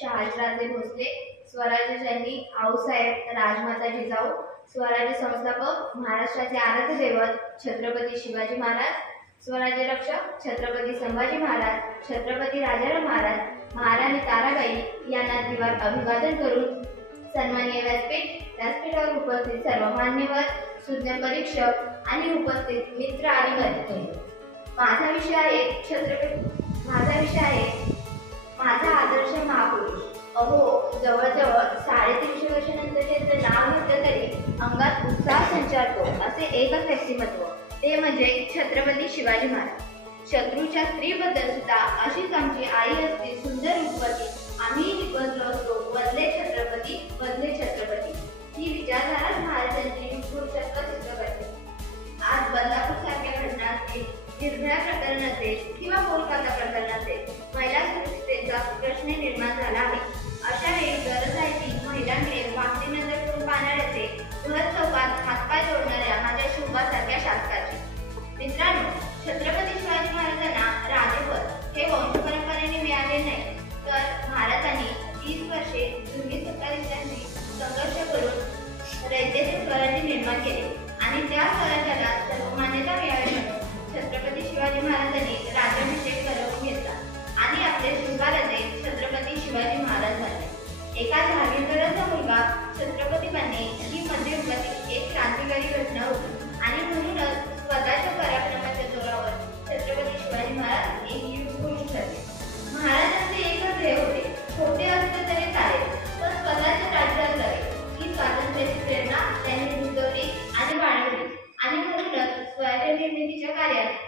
शहाजीराजे भोसले, स्वराज्याचे आऊसाहेब राजमाता जिजाऊ, स्वराज्य संस्थापक महाराष्ट्राचे आराध्य दैवत छत्रपती शिवाजी महाराज, स्वराज्य रक्षक छत्रपती संभाजी महाराज, छत्रपती राजाराम महाराज, महाराणी ताराबाई यांना दिवार अभिवादन करून सन्माननीय व्यासपीठावर उपस्थित सर्व मान्यवर, सुज्ञ परीक्षक आणि उपस्थित मित्र आणि मैत्रिणी, माझा विषय आहे माझा आदर्श महापुरुष. अहो, जवळजवळ 350 वर्षानंतर त्याचं नाव घेतलं तरी अंगात उत्साह संचारतो असे एकच व्यक्तिमत्व, ते म्हणजे छत्रपती शिवाजी महाराज. शत्रूच्या स्त्रीबद्दल सुद्धा अशीच आमची आई असते सुंदर रूपवती, आम्ही निपजलो असतो बदले छत्रपती बदले छत्रपती. ही विचारधाराच महाराजांची पुरुषत्व सिद्ध करते. आज बदलापूर सारख्या घटना असतील, निर्भया प्रकरण असेल किंवा कोलकाता प्रकरण असेल, महिला सुरक्षिततेचा प्रश्न निर्माण झाला आहे. अशा वेळी गरज आहे ती महिलांकडे वाकडी नजर करून पाहणाऱ्याचे, घर चौकात हातपाय जोडणाऱ्या माझ्या शिवबासारख्या शासकाची. मित्रांनो, छत्रपती शिवाजी महाराजांना राजेपद हे वंश परंपरेने मिळाले नाही, तर महाराजांनी 30 वर्षे जुनी सत्ताधीशांशी संघर्ष करून रयतेचे स्वराज्य निर्माण केले आणि त्या स्वराज्याला सर्वमान्यता मिळावी म्हणून छत्रपती शिवाजी महाराजांनी राज्याभिषेक करवून घेतला आणि आपले शिवराजे छत्रपती शिवाजी महाराज झाले. एका जहागीरदाराचा मुलगा छत्रपती बनणे ही मध्ययुगातील एक क्रांतिकारी घटना होती आणि म्हणूनच स्वतःच्या पराक्रमाच्या जोरावर छत्रपती शिवाजी महाराज एक युगपुरुष ठरले. महाराजांचे एकच ध्येय होते, छोटे असले तरी चालेल पण स्वतःचे राज्य असावे. ही स्वातंत्र्याची प्रेरणा त्यांनी रुजवली आणि बाळगली आणि म्हणूनच स्वराज्य निर्मितीच्या कार्यात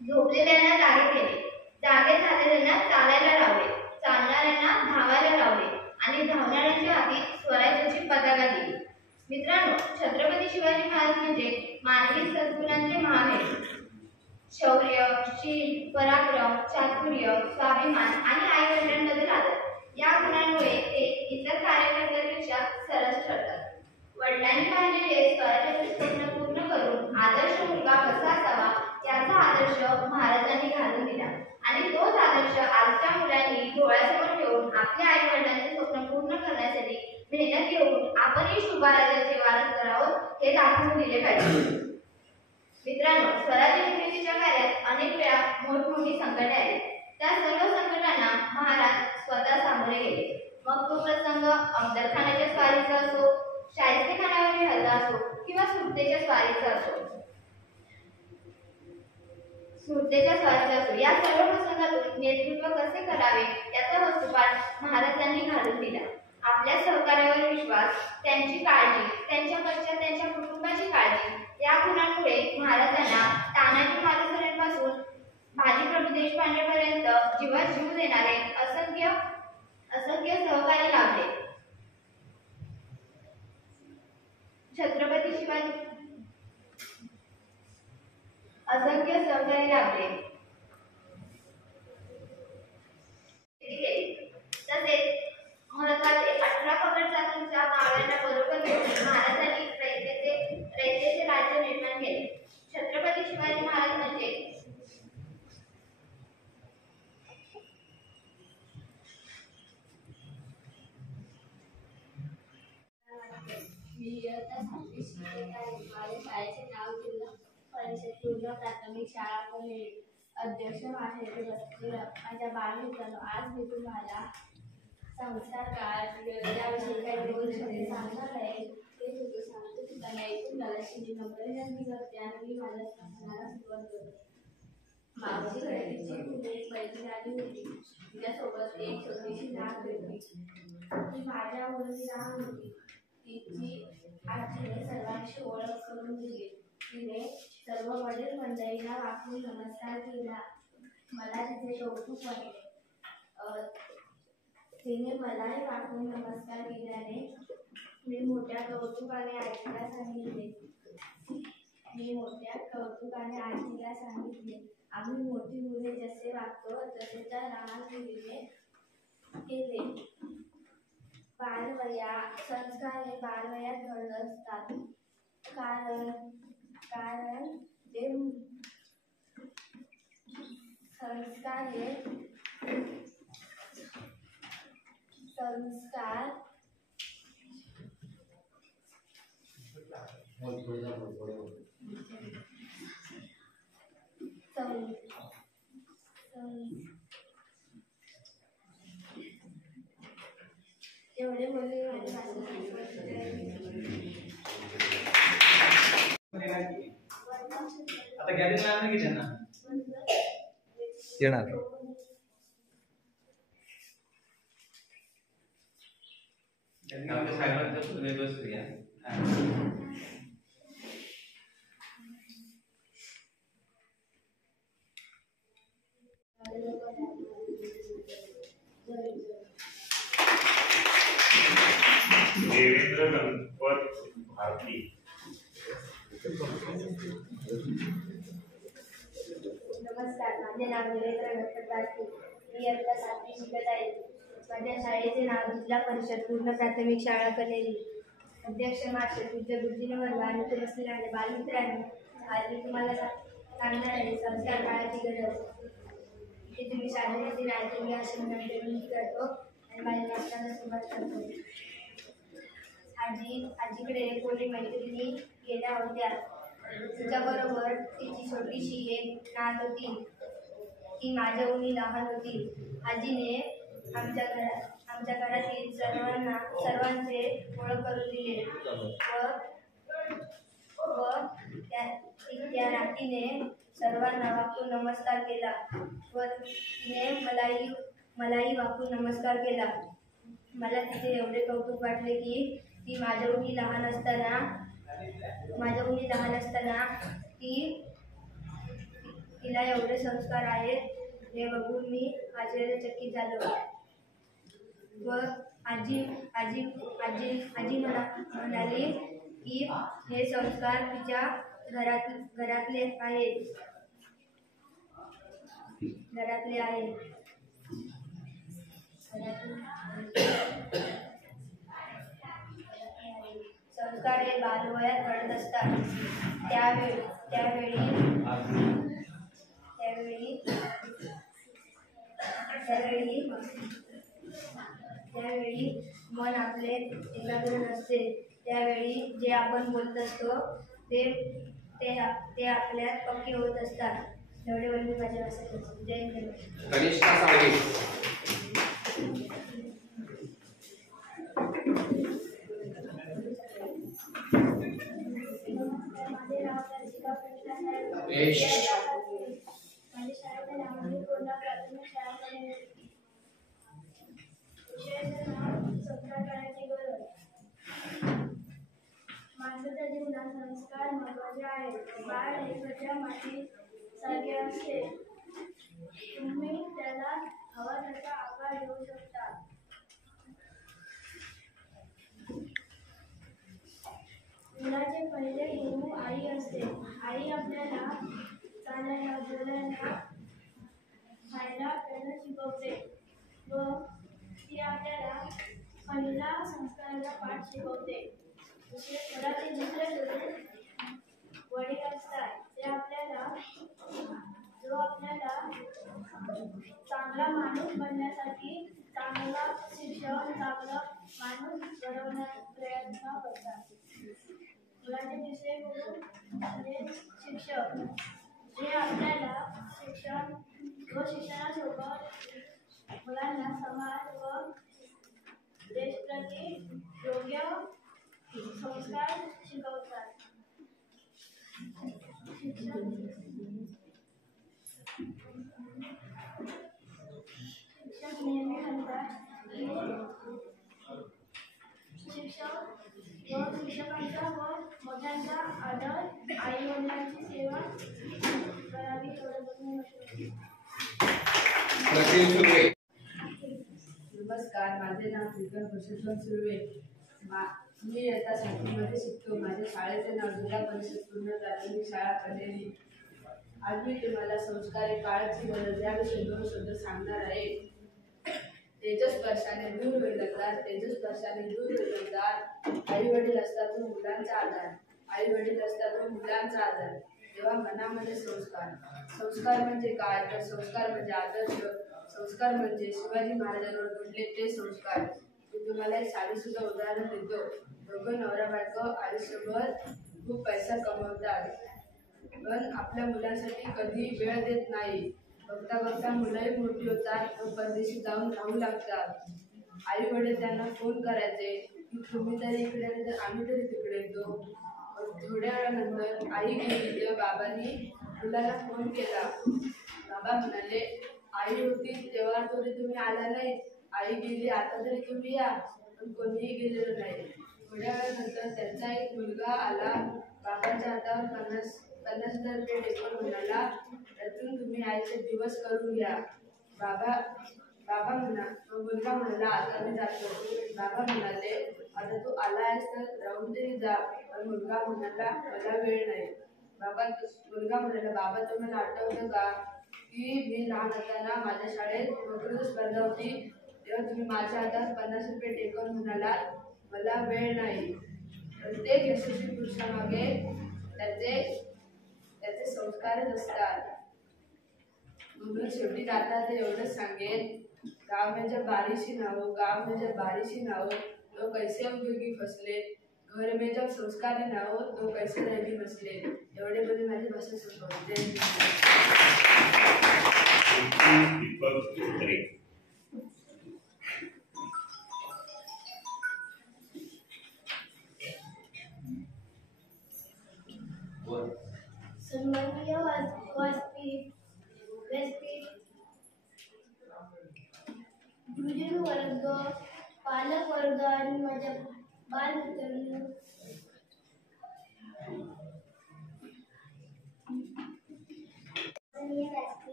झोपलेल्यांना जागे केले, जागे झालेल्यांना चालायला लावले, चालणाऱ्यांना धावायला लावले आणि धावणाऱ्यांच्या हाती स्वराज्याची पताका दिली. मित्रांनो, छत्रपती शिवाजी महाराज म्हणजे मानवी सद्गुणांचे महामेरू. शौर्य, शील, पराक्रम, चातुर्य, स्वाभिमान आणि आई-वडिलांबद्दल आदर या गुणांमुळे ते इतर कार्यकर्त्यांपेक्षा सरस ठरतात. वडिलांनी पाहिलेले स्वराज्याचे स्वप्न पूर्ण करून आदर्श मुलगा कसा असावा याचा आदर्श महाराजांनी घालून दिला आणि तोच आदर्श आजच्या मुलांनी डोळ्यासमोर ठेवून आपल्या आई वडिलांचे स्वप्न पूर्ण करण्यासाठी मेहनत घेऊन आपणही शिवराज्याचे वारस करावं हे दाखवून दिले पाहिजे. मित्रांनो, स्वराज्य निर्मितीच्या कार्यात अनेक वेळा मोठमोठी संकटे आली. त्या सर्व संकटांना महाराज स्वतः सामोरे गेले. मग तो प्रसंग अफजलखानाच्या स्वारीचा असो, शाहिस्तेखानावरील हल्ला असो किंवा सुरतेच्या स्वारीचा असो, या सर्व प्रसंगातून नेतृत्व कसे करावे याचा वस्तुपाठ महाराजांनी घालून दिला. आपल्या सहकार्यावर विश्वास, त्यांची काळजी, त्यांच्याकडच्या त्यांच्या कुटुंबाची काळजी या गुणांमुळे महाराजांना तानाजी मालुसरेंपासून भाजी प्रभू देशपांडेपर्यंत जीवात जीव देणारे असंख्य सहकार्य लाभले. छत्रपती शिवाजी असंख्य सहकार्य लाभले. तसेच महत्वाचे 18 पगड चाकूंच्या मावळ्यांना बरोबर घेऊन महाराजांनी रयतेचे राज्य निर्माण केले. छत्रपती शिवाजी महाराज म्हणजे माझ्या शाळेचे नाव जिल्हा परिषद पूर्ण प्राथमिक शाळा पुणे. अध्यक्ष भाषेचे बसले. माझ्या बालमित्रांनो, आज मी तुम्हाला संस्कार काळ याविषयी काही दोन शब्द सांगणार आहे. ते सुद्धा सांगतो तुम्हाला ऐकून मला शिनी नंबर विनंती करते आणि मी माझ्या सांगण्याला सुरुवात करते. माझी घडीची फुले पहिली आली होती. तिच्यासोबत एक छोटीशी नाक होती. ती माझ्या मुलगी लहान होती. तिची आजीने सर्वांशी ओळख करून दिली. तिने सर्व वडील मंडळींना वाकून नमस्कार केला. मला तिचे कौतुक वाटले. तिने मलाही वाकून नमस्कार केल्याने मी मोठ्या कौतुकाने आजीला सांगितले. आम्ही मोठी मुले जसे वागतो तसे त्या लहान मुलीने केले. संस्कार हे बालवयात घडत असतात. कारण ते संस्कार हे संस्कार एवढे बोलले आता गॅदरिंग लागणार की त्यांना येणार आमच्या साहेबांचं पुढे बसली आहे. देवेंद्र गणपत भारती. नमस्कार, माझे नाव देवेंद्र गणपत भारती. मी इयत्ता 7वी शिकत आहे. माझ्या शाळेचे नाव जिल्हा परिषद पूर्ण प्राथमिक शाळा कनेरी. अध्यक्ष मास्टर पूज्य गुरुजींवर वाढीत बसलेल्या बालमित्रांनी आज मी तुम्हाला सांगणार आहे संस्कार काळाची गरज. की तुम्ही शाळेत राहते मी असे विनंती करतो आणि माझ्या वाचनाला सुरुवात करतो. आजीकडे कोणी मैत्रिणी गेल्या होत्या. तिच्याबरोबर तिची छोटीशी एक नात होती. ती माझ्याहूनही लहान होती. आजीने आमच्या घरातील सर्वांचे ओळख करून दिले व त्या नातीने सर्वांना वाकून नमस्कार केला व तिने मलाही वाकून नमस्कार केला. मला तिचे एवढे कौतुक वाटले की ती माझ्याहूनही लहान असताना तिला एवढे संस्कार आहेत हे बघून मी आश्चर्यचकित झालो. व आजी मला म्हणाली की हे संस्कार तिच्या घरातले आहेत. संस्कार हे बालवयात घडत असतात. त्यावेळी मन आपले एकाग्र नसते. त्यावेळी जे आपण बोलत असतो ते आपल्यात पक्के होत असतात. एवढे बोलणे माझ्या वाचनात. जय हिंद. कनिष्ठा साळवे. माझ्या शाळेचे नाव पूर्ण प्राथमिक शाळा कनेरी. विषयाचे नाव संस्कार काळाची गरज. माणसाच्या जीवनात संस्कार महत्त्वाचे आहेत. बाळ हे स्वतः माती सारखे असते. तुम्ही त्याला हवा तसा आकार देऊ शकता. मुलाचे पहिले गुरु आई असते. आई आपल्याला चालायला, बोलायला, खायला प्यायला शिकवते व ती आपल्याला पहिला संस्काराचा पाठ शिकवते. घरातील दुसरे गुरु वडील असतात. ते आपल्याला चांगला माणूस बनण्यासाठी चांगला शिक्षण, चांगला माणूस घडवण्याचा प्रयत्न करतात. मुलाचे तिसरे गुरु म्हणजे शिक्षक. जे आपल्याला शिक्षण व शिक्षणासोबत मुलांना समाज व देशप्रती योग्य संस्कार शिकवतात. शिक्षक नेहमी म्हणतात की शिक्षकांचा व मोठ्यांचा आदर, आई वडिलांची सेवा करावी. नमस्कार, माझे नाव प्रीतम परशुराम सुर्वे. मी इयत्ता 7वीमध्ये शिकतो. माझ्या शाळेचे नाव जिल्हा परिषद पूर्ण प्राथमिक शाळा कनेरी. आज मी तुम्हाला संस्कार हे काळाची गरज या विषयी 2 शब्द सांगणार आहे. तेजस्पर्शाने दूर होईल अंधार. आई वडील असतात तो मुलांचा आधार. तेव्हा मनामध्ये संस्कार म्हणजे काय, तर संस्कार म्हणजे आदर्श. संस्कार म्हणजे शिवाजी महाराजांवर घडले ते संस्कार. मी तुम्हाला एक साधी सुद्धा उदाहरण देतो. दोघं नवरा बायको आयुष्यभर खूप पैसा कमवतात, पण आपल्या मुलांसाठी कधी वेळ देत नाही. बघता बघता मुलंही मोठी होतात व परदेशी जाऊन राहू लागतात. आई वडील त्यांना फोन करायचे की तुम्ही तरी इकडे नाही तर आम्ही तरी तिकडे येतो. थोड्या वेळानंतर आई गेली तेव्हा बाबांनी मुलाला फोन केला. बाबा म्हणाले, आई होती तेव्हा तरी तुम्ही आला नाही, आई गेली आता तरी तुम्ही या. पण कोणीही गेलेलं नाही. थोड्या वेळानंतर त्यांचा एक मुलगा आला. बाबांच्या हातावर 50,000 रुपये टेकून म्हणाला, त्यातून तुम्ही आईचे दिवस करून घ्या. मुलगा म्हणाला, आता मी जातो. बाबा म्हणाले, आता तू आला आहेस तर राहून तरी जा. पण मुलगा म्हणाला, मला वेळ नाही. मुलगा म्हणाला, बाबा तुम्हाला आठवतं का की मी लहान असताना माझ्या शाळेत वक्तृत्व स्पर्धा होती तेव्हा तुम्ही माझ्या हातात 50 रुपये टेकून म्हणाला, मला वेळ नाही. प्रत्येक यशस्वी पुरुषामागे त्याचे संस्कारच असतात. म्हणून शेवटी आता ते एवढंच सांगेन, गाव म्हणजे बारिशी नाहो तो कैसे उद्योगी फसले, घर में जब संस्कारी नाहो तो कैसे रहिली बसले. एवढे बोलून माझी भाषण संपवते. दीपक धोत्रे. सन्माननीय व्यासपीठ, गुरुजन वर्ग, पालक वर्ग आणि माझ्या बालमित्रांनो,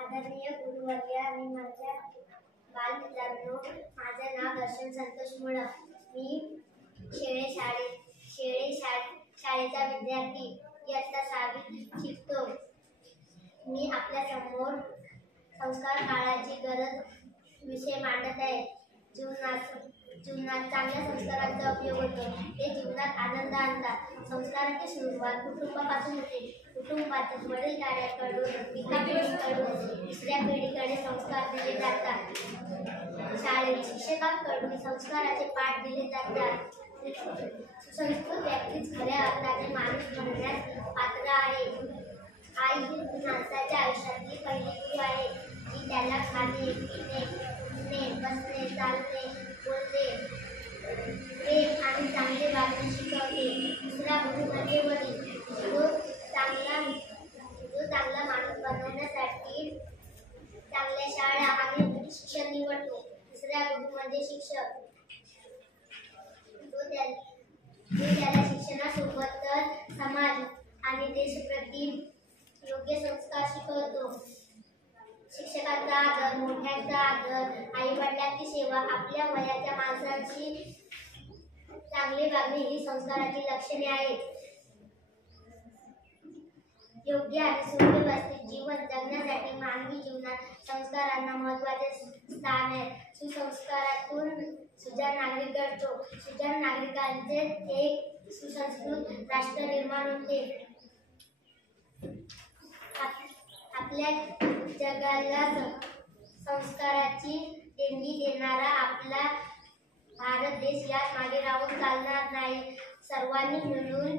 आदरणीय गुरुवर्य आणि माझ्या बालमित्रांनो, माझे नाव दर्शन संतोष मुळा. मी शाळेचा विद्यार्थी इयत्ता 6वी शिकतो. मी आपल्या समोर संस्कार काळाची गरज विषय मांडत आहे. जीवनात चांगल्या संस्कारांचा उपयोग होतो. ते जीवनात आनंद आणतात. संस्काराची सुरुवात कुटुंबापासून होते. कुटुंबातील वडीलधाऱ्यांकडून एका पिढीकडून दुसऱ्या पिढीकडे संस्कार दिले जातात. शाळेत शिक्षकांकडून संस्काराचे पाठ दिले जातात. सुसंस्कृत व्यक्तीच खऱ्या अर्थाने माणूस बनण्यास पात्र आहे. आई ही माणसाच्या आयुष्यातली पहिली गुरु आहे, जी त्याला खाणे, पिणे, उठणे, बसणे, चालणे, बोलणे, प्रेम आणि चांगले वागणे शिकवते. दुसरा गुरु म्हणजे वडील, जो चांगला माणूस बनवण्यासाठी चांगल्या शाळा आणि शिक्षण निवडतो. तिसरा गुरु म्हणजे शिक्षक, जो त्याला शिक्षणासोबतच समाज आणि देशप्रती योग्य संस्कार शिकवतो. शिक्षकांचा आदर, मोठ्यांचा आदर, आई वडिलांची सेवा, आपल्या वयाच्या माणसांची चांगली वागणे ही संस्काराची लक्षणे आहेत. योग्य आणि सुव्यवस्थित जीवन जगण्यासाठी मानवी जीवनात संस्कारांना महत्त्वाचे स्थान आहे. सुसंस्कारातून सुजाण नागरिक घडतो. सुजाण नागरिकांचे एक सुसंस्कृत राष्ट्र निर्माण होते. आपल्या जगाला संस्काराची देणगी देणारा आपला भारत देश यात मागे राहून चालणार नाही. सर्वांनी मिळून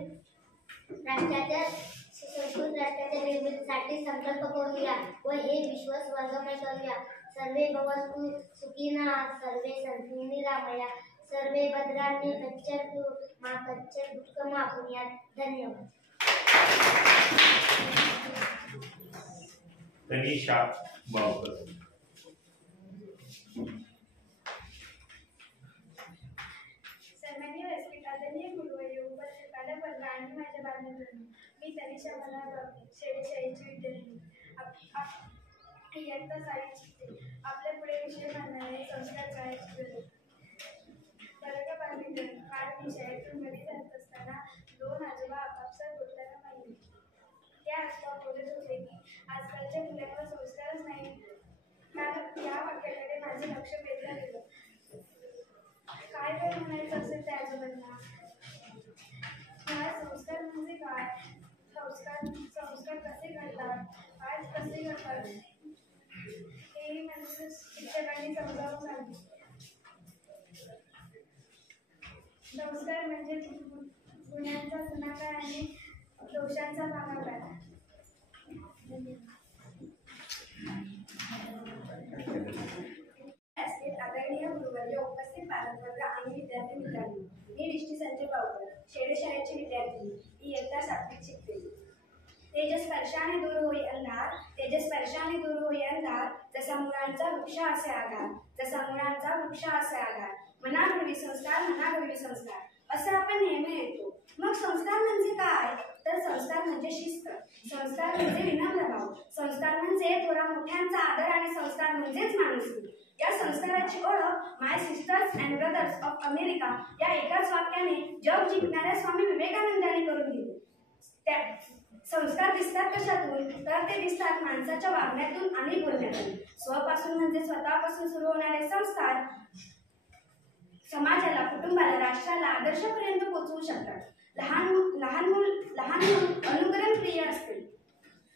सुसंस्कृत राष्ट्राच्या निर्मितीसाठी संकल्प करूया व हे विश्व स्वर्गमय करूया. सर्वे भवन्तु सुखिनः, सर्वे सन्तु निरामया, सर्वे भद्राणि पश्यन्तु मा कश्चित् दुःखं प्राप्नुयात्. धन्यवाद. तनिषा बावकर. सन्माननीय व्यासपीठ, आदरणीय गुरुवर्य, उपस्थित पालक वर्ग आणि माझ्या बालमित्रांनो, मी तनिषा शाळेची विद्यार्थी इयत्ता 6वीत शिकते. आपल्या पुढे विषय मांडणारे संस्कार काळाची गरज. बरं का बालमित्रांनो, काल मी शाळेतून घरी जात असताना 2 आजोबा आपापसात बोलताना पाहिले. त्या आजोबा बोलत होते की आजकालच्या मुलांवर संस्कारच नाही. कारण या वाक्याकडे माझे लक्ष वेधलं गेलं. काय काय म्हणायचं असेल त्या आजोबांना? संस्कार म्हणजे काय? संस्कार कसे घडतात? काय कसे घडतात? हे म्हणजे शिक्षकांनी समजावून सांगितलं. संस्कार म्हणजे गुणांचा गुणाकार आणि दोषांचा भागाकार. आदरणीय गुरुवर्य, उपस्थित पालकवर्ग आणि विद्यार्थी मित्रांनो, मी दृष्टी संजय पावकर, शेडे शाळेची विद्यार्थी, इयत्ता 7वीत शिकते. तेजस्पर्शाने दूर होई अंधार, तेजस्पर्शाने दूर होई अंधार, जसा मुळांचा वृक्ष असे आधार, जसा मुळांचा वृक्ष असे आधार. मनाघडवी संस्कार, मनाघडवी संस्कार, असं आपण नेहमी येतो. मग संस्कार म्हणजे काय? तर संस्कार म्हणजे शिस्त, संस्कार म्हणजे विनम्र भाव, संस्कार म्हणजे थोडा मोठ्यांचा आदर आणि संस्कार म्हणजेच माणुसकी. या संस्काराची ओळख my sisters and brothers of America या एकाच वाक्याने जग जिंकणाऱ्या स्वामी विवेकानंदांनी करून दिली. त्या संस्कार दिसतात कशातून? तर ते दिसतात माणसाच्या वागण्यातून आणि बोलण्यातून. स्वपासून म्हणजे स्वतःपासून सुरू होणारे संस्कार समाजाला, कुटुंबाला, राष्ट्राला आदर्शापर्यंत पोहोचवू शकतात. लहान मूल अनुकरण प्रिय असते.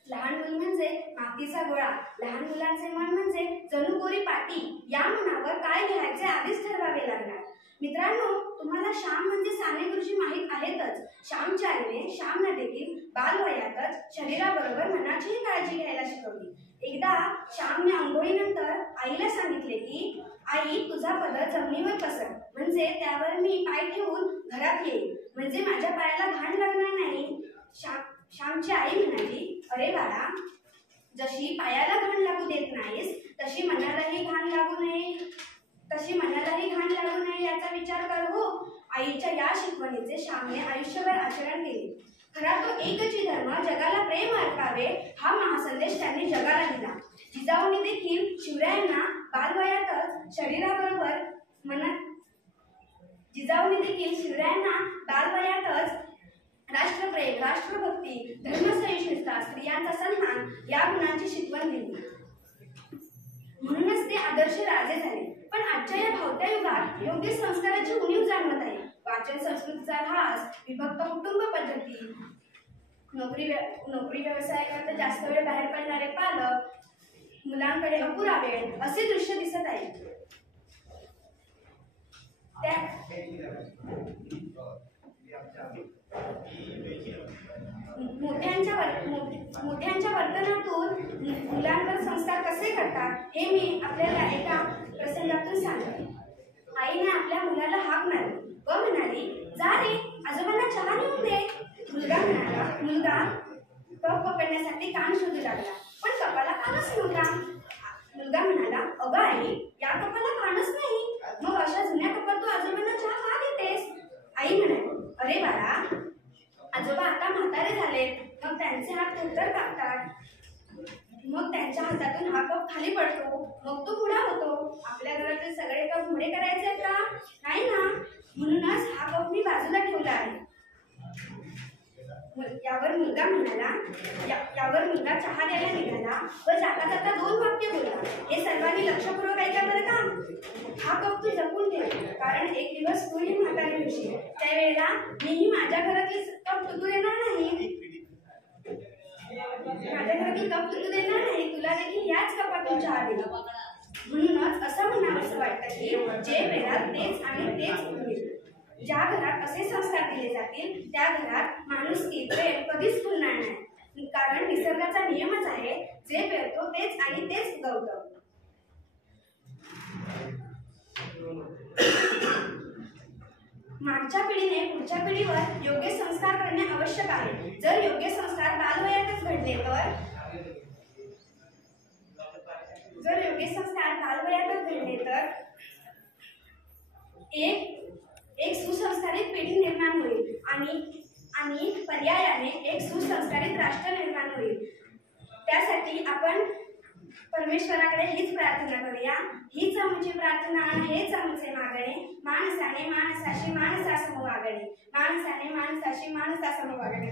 लहान मूल म्हणजे मातीचा गोळा. लहान मुलांचे मन म्हणजे जणू कोरी पाटी. या मनावर काय लिहायचे आधीच ठरवावे लागणार. मित्रांनो, तुम्हाला श्याम म्हणजे साने गुरुजी माहीत आहेतच. श्यामच्या आईने श्यामला देखील बालवयातच शरीराबरोबर मनाचीही काळजी घ्यायला शिकवली. एकदा श्यामने आंघोळीनंतर आईला सांगितले की आई, तुझा पदर जमिनीवर पसर, म्हणजे त्यावर मी पाय ठेवून घरात येईल, म्हणजे माझ्या पायाला घाण लागणार नाही. श्यामची आई म्हणाली, अरे बाळा, जशी पायाला घाण लागू देत नाहीस तशी मनालाही घाण लागू नये, याचा विचार कर हो. आईच्या या शिकवणीचे श्यामने आयुष्यभर आचरण केले. खरा तो एकची धर्म, जगाला प्रेम अर्पावे, हा महासंदेश त्यांनी जगाला दिला. जिजाऊंनी देखील शिवरायांना बालवयातच शरीराबरोबर राष्ट्रप्रेम, राष्ट्रभक्ती, धर्मसहिष्णुता, स्त्रियांचा सन्मान या गुणांची शिकवण दिली. म्हणूनच ते आदर्श राजे झाले. पण आजच्या या धावत्या युगात योग्य संस्काराची उणीव जाणवत आहे. वाचन संस्कृतीचा ऱ्हास, विभक्त कुटुंब पद्धती, नोकरी व्यवसायाकरता जास्त वेळ बाहेर पडणारे पालक, मुलांकडे अपुरा वेळ असे दृश्य दिसत आहे. मोठ्यांच्या वर्तनातून मुलांवर संस्कार कसे करतात हे मी आपल्याला एका प्रसंगातून सांगते. आईने आपल्या मुलाला हाक मारली व म्हणाली, जा रे, आजोबांना चहा नेऊन दे. मुलगा कप पकडण्यासाठी कान शोधू लागला, पण कपाला कानच नव्हता. मुलगा म्हणाला, अगं आई, या कपाला कानच नाही, मग अशा जुन्या कपात तू आजोबांना चहा का देतेस? आई म्हणाली, अरे बाळा, आजोबा आता म्हातारे झाले, मग त्यांचे हात धोतर कापतात, मग त्यांच्या हातातून हा कप खाली पडतो, मग तो पुढा होतो. आपल्या घरातील सगळे कप पुढे करायचे का? नाही ना, म्हणूनच हा कप मी बाजूला ठेवला आहे. यावर मुलगा चहा द्यायला निघाला व जाता जाता 2 वाक्य बोलला. हे सर्वांनी लक्षपूर्वक ऐका बरं का. हा कप तू जपून ठेव, कारण एक दिवस तूही म्हातारी होशील, त्यावेळेला मीही माझ्या घरातील कप तुटू देणार नाही. तुला देखील याच कपातून चहा दिला. म्हणूनच असं म्हणावंसं वाटतं की जे वेळात तेच आणि तेच होईल. ज्या घरात असे संस्कार दिले जातील त्या घरात माणुसकी, प्रेम कधीच फुलणार नाही, कारण निसर्गाचा नियमच आहे, जे पेरतो तेच आणि तेच उगवतं. मागच्या पिढीने पुढच्या पिढीवर योग्य संस्कार करणे आवश्यक आहे. जर योग्य संस्कार बालवयातच घडले तर एक सुसंस्कारित पिढी निर्माण होईल आणि पर्यायाने एक सुसंस्कारित राष्ट्र निर्माण होईल. त्यासाठी आपण परमेश्वराकडे हीच प्रार्थना करूया. हीच आमची प्रार्थना, हेच आमचे मागणे. माणसाने माणसाशी माणसासम वागणे, माणसाने माणसाशी माणसासम वागणे.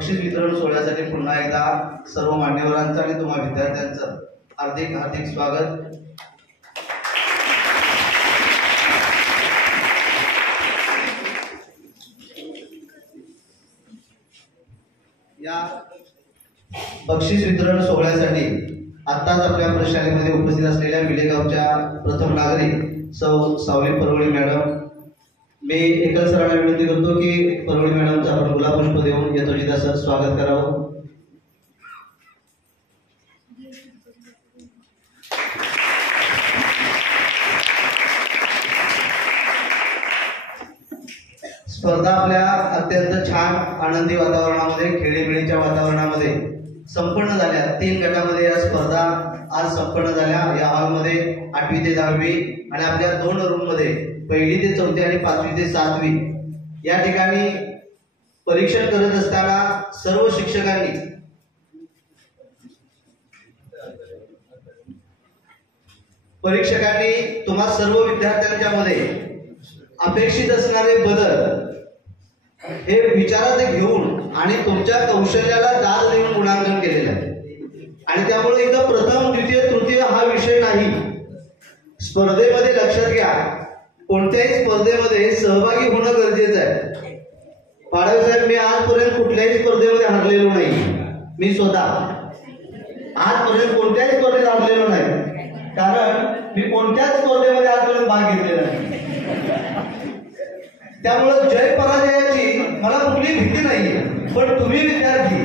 बक्षीस वितरण सोहळ्यासाठी पुन्हा एकदा सर्व मान्यवरांचं आणि तुम्हा विद्यार्थ्यांचं हार्दिक हार्दिक स्वागत. या बक्षीस वितरण सोहळ्यासाठी आत्ताच आपल्या प्रशालेमध्ये उपस्थित असलेल्या विलेगावच्या प्रथम नागरिक सौ सावली परवळी मॅडम, मी एकल सरांना विनंती करतो की परवळी मॅडमचं आपण गुलाबपुष्प देऊन यथोचित असं स्वागत करावं. स्पर्धा आपल्या अत्यंत छान आनंदी वातावरणामध्ये, खेळीमेळीच्या वातावरणामध्ये संपन्न झाल्या. 3 गटामध्ये या स्पर्धा आज संपन्न झाल्या. या हॉलमध्ये 8वी ते 10वी आणि आपल्या 2 रूममध्ये 1ली ते 4थी आणि 5वी ते 7वी या ठिकाणी परीक्षण करत असताना सर्व परीक्षकांनी तुम्हा सर्व विद्यार्थ्यांच्या मध्ये अपेक्षित असणारे बदल हे विचारात घेऊन आणि तुमच्या कौशल्याला दाद देऊन गुणांकन केलेलं आहे. आणि त्यामुळे इथं प्रथम, द्वितीय, तृतीय हा विषय नाही. स्पर्धेमध्ये लक्षात घ्या, कोणत्याही स्पर्धेमध्ये सहभागी होणं गरजेचं आहे. पाडवे साहेब, मी आजपर्यंत कुठल्याही स्पर्धेमध्ये हरलेलो नाही. मी स्वतः आजपर्यंत कोणत्याही स्पर्धेत हरलेलो नाही, कारण मी कोणत्याच स्पर्धेमध्ये आजपर्यंत भाग घेतलेला नाही. त्यामुळे जय पराजयाची मला कुठली भीती नाही. पण तुम्ही विद्यार्थी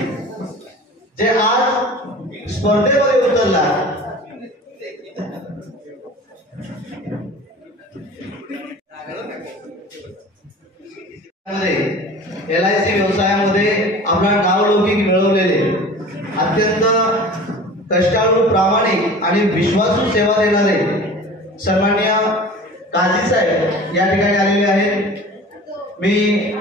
जे आज स्पर्धेमध्ये उतरला, LIC व्यवसायामध्ये आपला नावलौकिक मिळवलेले, अत्यंत कष्टाळू, प्रामाणिक आणि विश्वासू सेवा देणारे सन्माननीय काझी साहेब या ठिकाणी आलेले आहेत. मी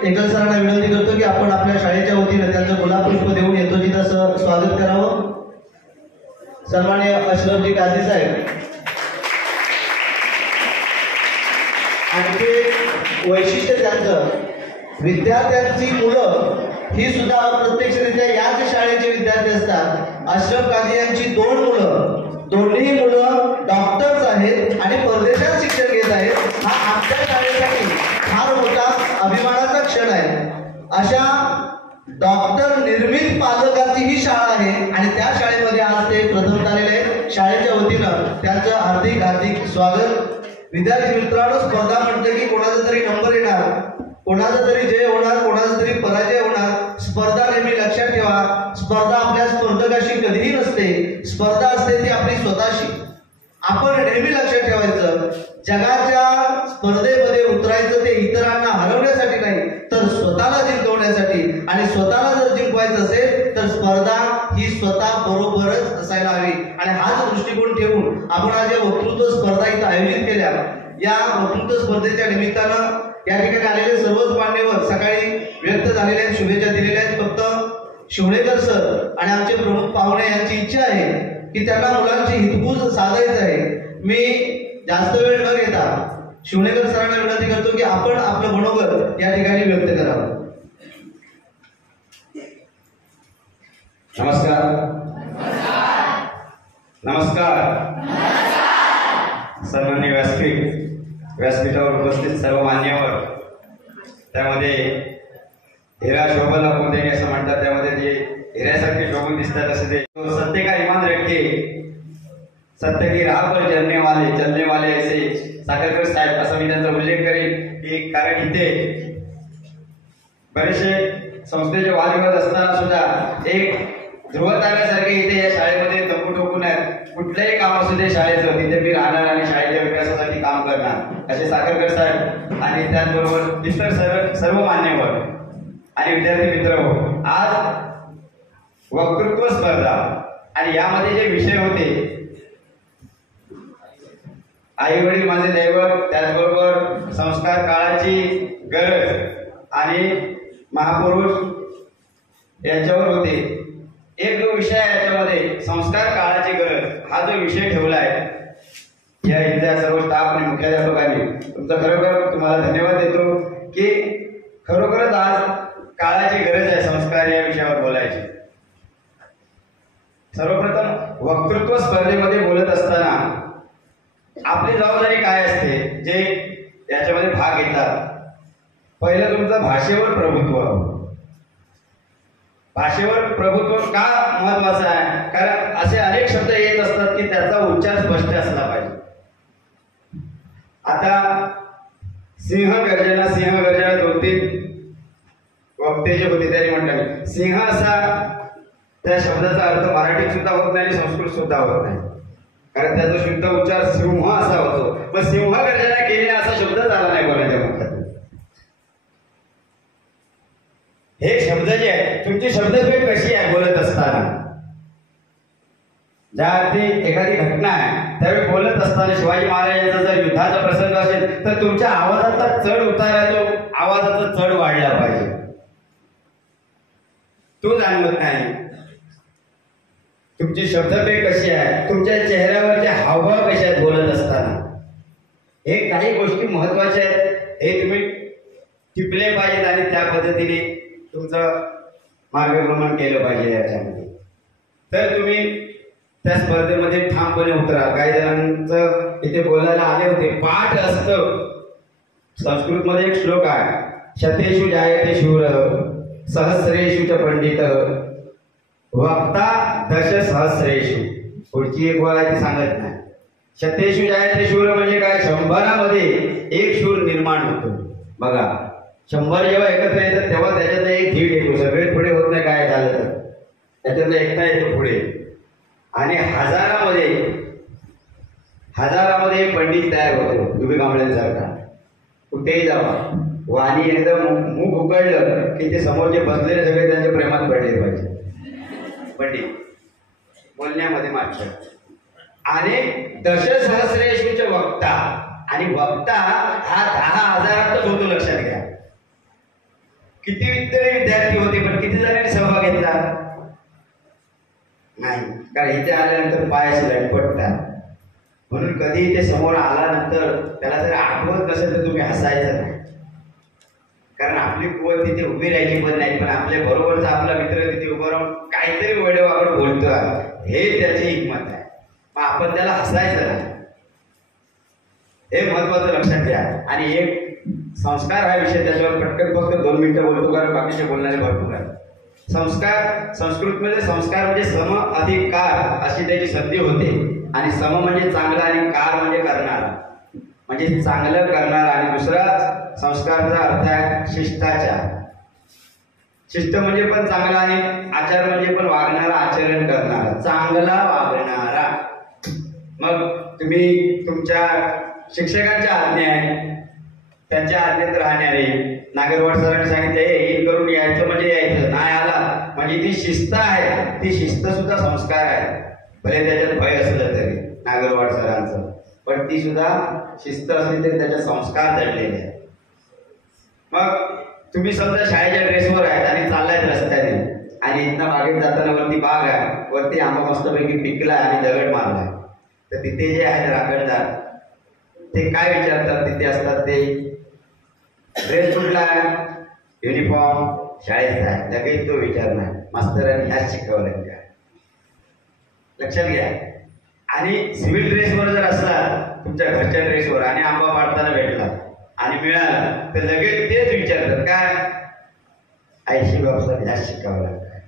एकल सरांना विनंती करतो की आपण आपल्या शाळेच्या वतीने त्यांचं गुलाबपुष्प देऊन यथोचित असं स्वागत करावं. सन्माननीय अशरफजी काझी साहेब. आणखी वैशिष्ट्य त्यांचं, विद्यार्थ्यांची मुलं ही सुद्धा अप्रत्यक्षरित्या याच शाळेचे विद्यार्थी असतात. अशरफ काझी यांची 2 मुलं, दोन्ही मुलं डॉक्टर्स आहेत आणि परदेशात शिक्षण घेत आहेत. हा आमच्या शाळेसाठी फार मोठा अभिमानाचा क्षण आहे. अशा डॉक्टर निर्मित पालकांची ही शाळा आहे आणि त्या शाळेमध्ये आज ते प्रथम आलेले आहेत. शाळेच्या वतीनं त्यांचं हार्दिक हार्दिक स्वागत. विद्यार्थी मित्रांनो, स्पर्धा म्हटलं की कोणाचा तरी नंबर येणार, कोणाचा तरी जय होणार, कोणाचा तरी पराजय होणार. स्पर्धा नेहमी लक्षात ठेवा, स्पर्धा आपल्या स्पर्धकाशी कधीही नसते. स्पर्धा असते ती आपली स्वतःशी. आपण नेहमी लक्षात ठेवायचं, जगाच्या स्पर्धेमध्ये उतरायचं ते इतरांना हरवण्यासाठी नाही, तर स्वतःला जिंकवण्यासाठी. आणि स्वतःला जर जिंकवायचं असेल तर स्पर्धा ही स्वतः बरोबरच असायला हवी. आणि हाच दृष्टिकोन ठेवून आपण आज या वक्तृत्व स्पर्धा इथं आयोजित केल्या. या वक्तृत्व स्पर्धेच्या निमित्तानं या ठिकाणी आलेले सर्वच मान्यवर सकाळी व्यक्त झालेले आहेत, शुभेच्छा दिलेल्या आहेत. फक्त शिवणेकर सर आणि आमचे प्रमुख पाहुणे यांची इच्छा आहे की त्यांना मुलांची हितगुज साधायचं आहे. मी जास्त वेळ न घेता शिवणेकर सरांना विनंती करतो की आपण आपलं मनोगत या ठिकाणी व्यक्त करावं. नमस्कार. सन्माननीय व्यासपीठावर उपस्थित सर्व मान्यवर, त्यामध्ये हिरा शोभला कोणते असं म्हणतात, त्यामध्ये जे हिऱ्यासारखे शोभून दिसतात असे ते सत्य का ईमान रखे, सत्य की राह पर चलने वाले असे साखरकर साहेब, असा मी त्यांचा उल्लेख करेन की कारण इथे बरेचसे संस्थेचे वादविवाद असताना सुद्धा एक ध्रुवताऱ्यासारखे इथे या शाळेमध्ये तंबू ठोकून आहेत. कुठलंही काम असू दे शाळेचं, तिथे मी राहणार आणि शाळेच्या विकासासाठी काम करणार असे साखरकर साहेब आणि त्याचबरोबर इतर सर्व मान्यवर आणि विद्यार्थी मित्र हो. आज वक्तृत्व स्पर्धा आणि यामध्ये जे विषय होते, आई वडील माझे दैवत, त्याचबरोबर संस्कार काळाची गरज आणि महापुरुष यांच्यावर होते. एक जो विषय आहे याच्यामध्ये संस्कार काळाची गरज हा जो विषय ठेवला आहे या इथल्या सर्व स्टाफ आणि मुख्याध्यापकांनी, तुमचा खरोखर तुम्हाला धन्यवाद देतो की खरोखरच आज काळाची गरज आहे संस्कार या विषयावर बोलायला. वक्तृत्व स्पर्धेमध्ये बोलत असताना आपली जबाबदारी काय असते जे याच्यामध्ये भाग घेतात. पहिलं तुमचं भाषेवर प्रभुत्व. भाषेवर प्रभुत्व का महत्वाचं आहे? कारण असे अनेक शब्द येत असतात की त्याचा उच्चार स्पष्ट असला पाहिजे. आता सिंह गर्जना 2-3 वक्ते जे होते त्यांनी म्हटलं सिंह असा त्या शब्दाचा अर्थ मराठीत सुद्धा होत नाही आणि संस्कृत सुद्धा होत नाही, कारण त्याचा शुद्ध उच्चार सिंह असा होतो. पण सिंह गर्जना केली असा शब्द झाला नाही कोणाच्या मुखात. हे शब्द जे आहे तुमची शब्दपेठ कशी आहे बोलत असताना, ज्या अर्थी एखादी घटना आहे त्यावेळी बोलत असताना शिवाजी महाराजांचा जर युद्धाचा प्रसंग असेल तर तुमच्या आवाजाचा चढ उतार आहे तो आवाजाचा चढ वाढला पाहिजे, तो जाणवत नाही. तुमची शब्दपेठ कशी आहे, तुमच्या चेहऱ्यावरचे हावभाव कसे आहेत बोलत असताना, हे काही गोष्टी महत्वाच्या आहेत. हे तुम्ही टिपले पाहिजेत आणि त्या पद्धतीने तुमचं मार्गक्रमण केलं पाहिजे याच्यामध्ये. तर तुम्ही त्या स्पर्धेमध्ये ठामपणे उतरा. काही जणांचं इथे बोलायला आले होते पाठ असतं. संस्कृतमध्ये एक श्लोक आहे, शतेषु जायते शूर सहस्रेषु च पंडित वक्ता दशसहस्रेषु. पुढची एक वेळा ती सांगत नाही. शतेषु जायते शूर म्हणजे काय, 100मध्ये एक शूर निर्माण होतो. बघा 100 जेव्हा एकत्र येतात तेव्हा त्याच्यातनं एक धीट येतो. सगळे पुढे होत नाही काय झालं तर त्याच्यातनं एकटा येतो पुढे. आणि हजारामध्ये पंडित तयार होतो. तुम्ही कांबळ्यांसारखा कुठेही जावा वाणी एकदम मुख उघडलं की ते समोर जे बसलेले सगळे त्यांच्या प्रेमात पडले पाहिजे. पंडित बोलण्यामध्ये मात्र. आणि दशसहस्रेषुच वक्ता, आणि वक्ता हा 10,000च होतो. लक्षात घ्या किती विद्यार्थी होते पण किती जणांनी सहभाग घेतला नाही, कारण इथे आल्यानंतर पाय लटपटतात. म्हणून कधी इथे समोर आल्यानंतर त्याला जर आठवत नसेल तर तुम्ही हसायचं नाही, कारण आपली कुवत तिथे उभी राहायची पण नाही, पण आपल्या बरोबरचा आपला मित्र तिथे उभा राहून काहीतरी वेळेवाकड बोलतो हे त्याची हिंमत आहे. मग आपण त्याला हसायचं नाही, हे महत्वाचं लक्षात घ्या. आणि एक संस्कार हा विषय त्याच्यावर पटकन फक्त 2 मिनिटं बोलतो कारण बाकीचे बोलणारे भरपूर आहे. संस्कार संस्कृतमध्ये संस्कार म्हणजे सम अधिक कार अशी त्याची संधी होते. आणि सम म्हणजे चांगला आणि कार म्हणजे करणारा, म्हणजे चांगलं करणारा. आणि दुसरा संस्कारचा अर्थ आहे शिष्टाचार. शिष्ट म्हणजे पण चांगला आणि आचार म्हणजे पण वागणारा, आचरण करणारा, चांगला वागणारा. मग तुम्ही तुमच्या शिक्षकांच्या आज्ञा आहे त्यांच्या आज्ञेत राहणारे. नागरवाड सरांनी सांगितलं हे करून यायचं म्हणजे यायचं, नाही आला म्हणजे ती शिस्त आहे. ती शिस्त सुद्धा संस्कार आहे, भले त्याच्यात भय असलं तरी नागरवाड सरांचं, पण ती सुद्धा शिस्त असली तरी त्याच्यात संस्कार दडलेले आहेत. मग तुम्ही समजा शाळेच्या ड्रेसवर आहेत आणि चाललायत रस्त्याने आणि इथनं बागेत जाताना वरती बाग आहे, वरती आंबा मस्तपैकी पिकला आणि दगड मारलाय, तर तिथे जे आहेत राखणदार ते काय विचारतात, तिथे असतात ते ड्रेस कुठला आहे, युनिफॉर्म शाळेचा आहे, लगेच तो विचारणार मास्तरांनी ह्याच शिकवलं का. लक्षात घ्या. आणि सिव्हिल ड्रेसवर जर असला तुमच्या घरच्या ड्रेसवर आणि आंबा पाडताना भेटला आणि मिळाला तर लगेच तेच विचारतात काय, आईशी बाबा ह्याच शिकवलं काय.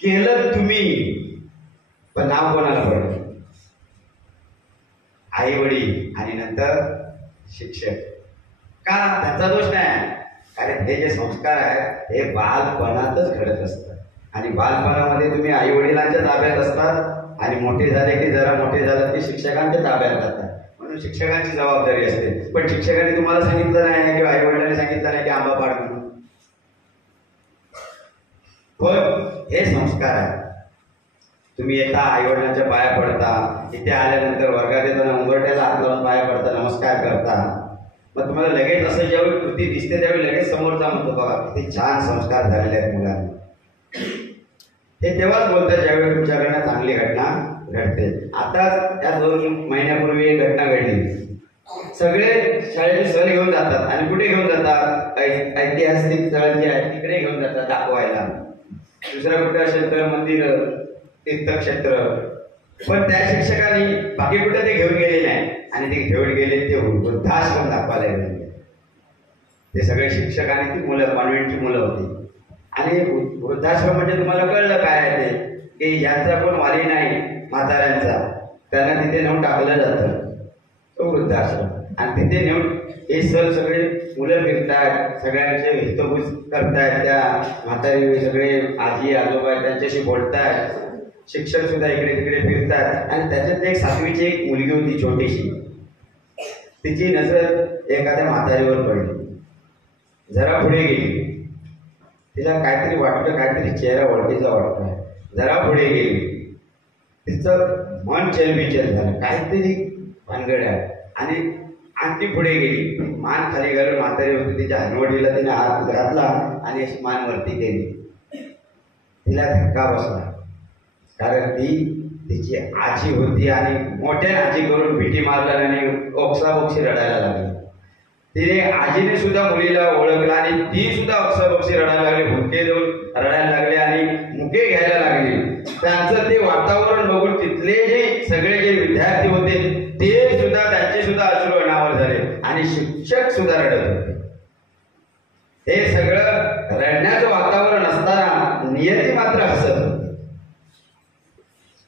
केलं तुम्ही पण नाव कोणाला पडलं, आई वडील आणि नंतर शिक्षक. का त्याचा दोष नाही, कारण हे जे संस्कार आहेत हे बालपणातच घडत असतात. आणि बालपणामध्ये तुम्ही आई वडिलांच्या ताब्यात असतात आणि मोठे झाले की जरा मोठे झाले की शिक्षकांच्या ताब्यात जातात. म्हणून शिक्षकांची जबाबदारी असते. पण शिक्षकांनी तुम्हाला सांगितलं नाही किंवा आई वडिलांनी सांगितलं नाही की आंबा पाड म्हणून, पण हे संस्कार आहे. तुम्ही येता आई वडिलांच्या पाया पडता, इथे आल्यानंतर वर्गात येताना उंबरट्याला हात लावून पाया पडता, नमस्कार करता. मग तुम्हाला लगेच असं ज्यावेळी कृती दिसते त्यावेळी लगेच समोरचा म्हणतो बघा किती छान संस्कार झालेले आहेत मुलांना. हे तेव्हाच बोलतात ज्यावेळी तुमच्याकडनं चांगली घटना घडते. आताच या 2 महिन्यापूर्वी एक घटना घडली. सगळे शाळेचे सहल घेऊन जातात आणि कुठे घेऊन जातात, ऐतिहासिक स्थळ जे आहे तिकडे घेऊन जातात दाखवायला. दुसरं कुठे असेल तर मंदिर तीर्थक्षेत्र, पण त्या शिक्षकांनी बाकी कुठे ते घेऊन गेले नाही आणि ते घेऊन गेले ते वृद्धाश्रम दाखवायला गेले. ते सगळे शिक्षक आणि ती मुलं कॉन्व्हेंटची मुलं होती. आणि वृद्धाश्रम म्हणजे तुम्हाला कळलं काय आहे ते, की ज्यांचा कोण वाली नाही म्हाताऱ्यांचा, त्यांना तिथे नेऊन टाकलं जातं, तो वृद्धाश्रम. आणि तिथे नेऊन हे सर सगळे मुलं फिरतात, सगळ्यांचे हितगुज करतायत, त्या म्हातारी सगळे आजी आजोबा त्यांच्याशी बोलतायत, शिक्षक सुद्धा इकडे तिकडे फिरतात. आणि त्याच्यात एक 7वीची एक मुलगी होती छोटीशी, तिची नजर एखाद्या म्हातारीवर पडली. जरा पुढे गेली, तिला काहीतरी वाटलं, काहीतरी चेहरा ओळखीचा वाटतोय. जरा पुढे गेली, तिचं मन चलबिचल झालं, काहीतरी भानगड आहे. आणि आणखी पुढे गेली, मान खाली घालून म्हातारी होती, तिच्या हनवटीला तिने हात घातला आणि अशी मान वरती केली. तिला धक्का बसला, कारण ती तिची आजी होती आणि मोठ्या आजी करून भीटी मारला आणि ओक्साबोक्शी रडायला लागली. तिने आजीने सुद्धा मुलीला ओळखला आणि ती सुद्धा ओक्साबोक्शी रडायला लागली, भुके देऊन रडायला लागले आणि मुके घ्यायला लागले. त्यांचं ते वातावरण बघून तिथले जे सगळे जे विद्यार्थी होते ते सुद्धा त्यांचे सुद्धा अश्रू अनावर झाले आणि शिक्षक सुद्धा रडत होते. हे सगळं रडण्याचं वातावरण असताना नियती मात्र हसत होती.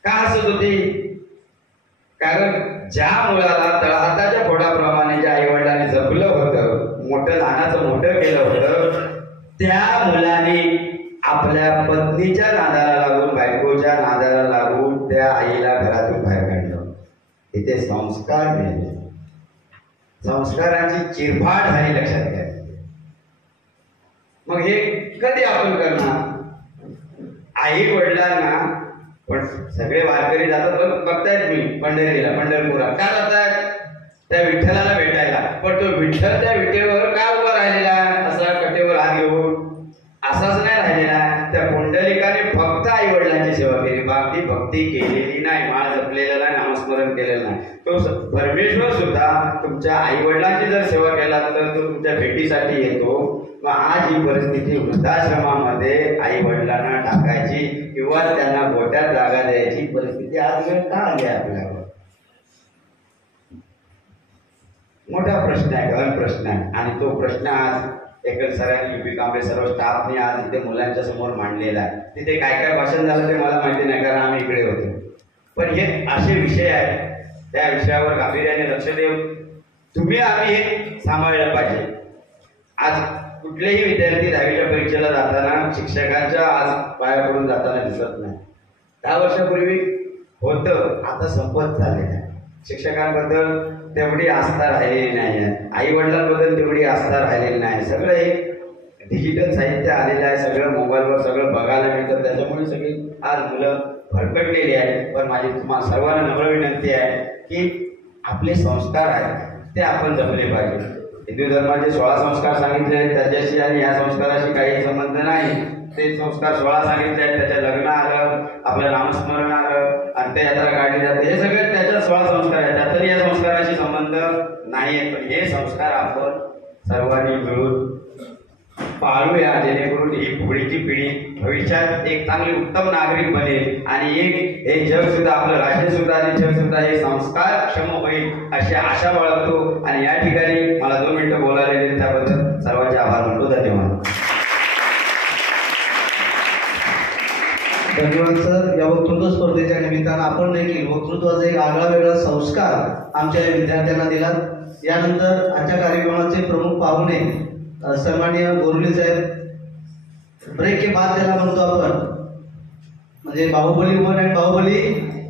का हसत होती? कारण ज्या मुलाला तळहाताच्या फोडाप्रमाणे ज्या आई वडिलांनी जपलं होतं, मोठं लहानाचं मोठं केलं होतं, त्या मुलाने आपल्या पत्नीच्या नादाला लागून, बायकोच्या नादाला लागून त्या आईला घरातून बाहेर काढलं. इथे संस्कार मिळाले, संस्कारांची चिरफाड झाली, लक्षात घ्या. मग हे कधी आपण करणार? आई वडिलांना, पण सगळे वारकरी जातात, बघतायत मी पंढरीला, पंढरपुरात का जातात? त्या विठ्ठलाला भेटायला. पण तो विठ्ठल त्या विठेवर का उभा राहिलेला? असा कटेवर हात घेऊन असाच नाही राहिलेला. त्या पुंडलिकाने फक्त आई वडिलांची सेवा केली, बाकी भक्ती केलेली नाही, माळ जपलेला नाही, नामस्मरण केलेलं नाही. तो परमेश्वर सुद्धा तुमच्या आई वडिलांची जर सेवा केला तर तो तुमच्या भेटीसाठी येतो. मग आज ही परिस्थिती वृद्धाश्रमामध्ये आई वडिलांना टाकायची किंवा त्यांना गोट्यात जागा द्यायची परिस्थिती आज वेळ का आली आपल्यावर? मोठा प्रश्न आहे, गहन प्रश्न आहे. आणि तो प्रश्न आज एकल सरांनी, युपी कांबळे, सर्व स्टाफने आज इथे मुलांच्या समोर मांडलेला आहे. तिथे काय काय भाषण झालं ते मला माहिती नाही, कारण आम्ही इकडे होतो. पण हे असे विषय आहेत, त्या विषयावर गांभीर्याने लक्ष देऊन तुम्ही आम्ही हे सांभाळलं पाहिजे. आज कुठलेही विद्यार्थी 10वीच्या परीक्षेला जाताना शिक्षकांच्या आज पाया पडून जाताना दिसत नाही. 10 वर्षापूर्वी होतं, आता संपत झालेलं आहे. शिक्षकांबद्दल तेवढी आस्था राहिलेली नाही आहे, आई वडिलांबद्दल तेवढी आस्था राहिलेली नाही. सगळं हे डिजिटल साहित्य आलेलं आहे, सगळं मोबाईलवर सगळं बघायला मिळतं, त्याच्यामुळे सगळी आज मुलं भरकटलेली आहेत. पण माझी तुम्हाला सर्वांना नम्र विनंती आहे की आपले संस्कार आहेत ते आपण जपले पाहिजे. हिंदू धर्माचे 16 संस्कार सांगितले आहेत, त्याच्याशी आणि या संस्काराशी काही संबंध नाही. ते संस्कार 16 सांगितले आहेत, त्याच्या लग्न आलं, आपलं नामस्मरण आलं, अंत्ययात्रा काढली जाते, हे सगळे त्याच्या 16 संस्कार आहेत, त्यातही या संस्काराशी संबंध नाही आहे. पण हे संस्कार आपण सर्वांनी मिळून पाळूया, जेणेकरून ही पुढीची पिढी भविष्यात एक चांगली उत्तम नागरिक बनेल आणि एक हे जग सुद्धा, आपलं राज्य सुद्धा आणि जग सुद्धा हे संस्कार क्षम होईल अशी आशा बाळगतो. आणि या ठिकाणी मला 2 मिनिटं बोलायला दिले त्याबद्दल सर्वांचे आभार मानतो. धन्यवाद. धन्यवाद सर. या वक्तृत्व स्पर्धेच्या निमित्तानं आपण देखील वक्तृत्वाचा एक आगळा वेगळा संस्कार आमच्या विद्यार्थ्यांना दिला. यानंतर आजच्या कार्यक्रमाचे प्रमुख पाहुणे सन्माननीय बोरुले साहेब, ब्रेक के बाद त्याला म्हणतो आपण, म्हणजे बाहुबली 1 आणि बाहुबली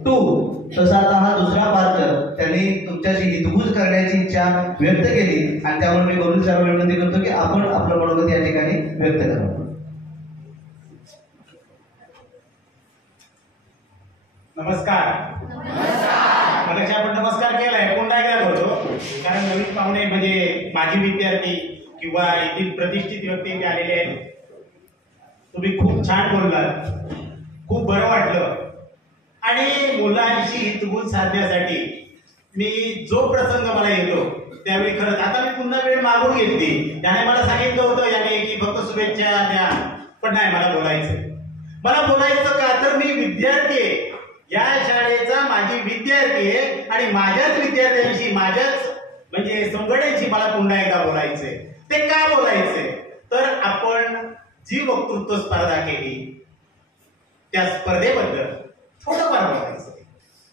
2, तसा आता हा दुसरा पात्र त्यांनी तुमच्याशी हितगुज करण्याची इच्छा व्यक्त केली आणि त्यामुळे मी बोरुले साहेब विनंती करतो की आपण आपलं मनोगत या ठिकाणी व्यक्त करा. नमस्कार. मगाशी आपण नमस्कार केलाय, पुन्हा एकदा करतो, कारण नवीन पाहुणे म्हणजे माजी विद्यार्थी किंवा येथील प्रतिष्ठित व्यक्ती इथे आलेले आहेत. तुम्ही खूप छान बोललात, खूप बरं वाटलं. आणि मुलांशी हितगुज साधण्यासाठी मी जो प्रसंग मला येतो त्यावेळी खरंच, आता मी पुन्हा वेळ मागून घेतली, त्याने मला सांगितलं होतं याने की फक्त शुभेच्छा द्या, पण नाही, मला बोलायचं. मला बोलायचं का तर मी विद्यार्थी आहे, या शाळेचा माझी विद्यार्थी आहे आणि माझ्याच विद्यार्थ्यांशी माझ्याच म्हणजे संगड्यांशी मला पुन्हा एकदा बोलायचंय. ते का बोलायचंय तर आपण जी वक्तृत्व स्पर्धा केली त्या स्पर्धेबद्दल थोडंफार बोलायचं.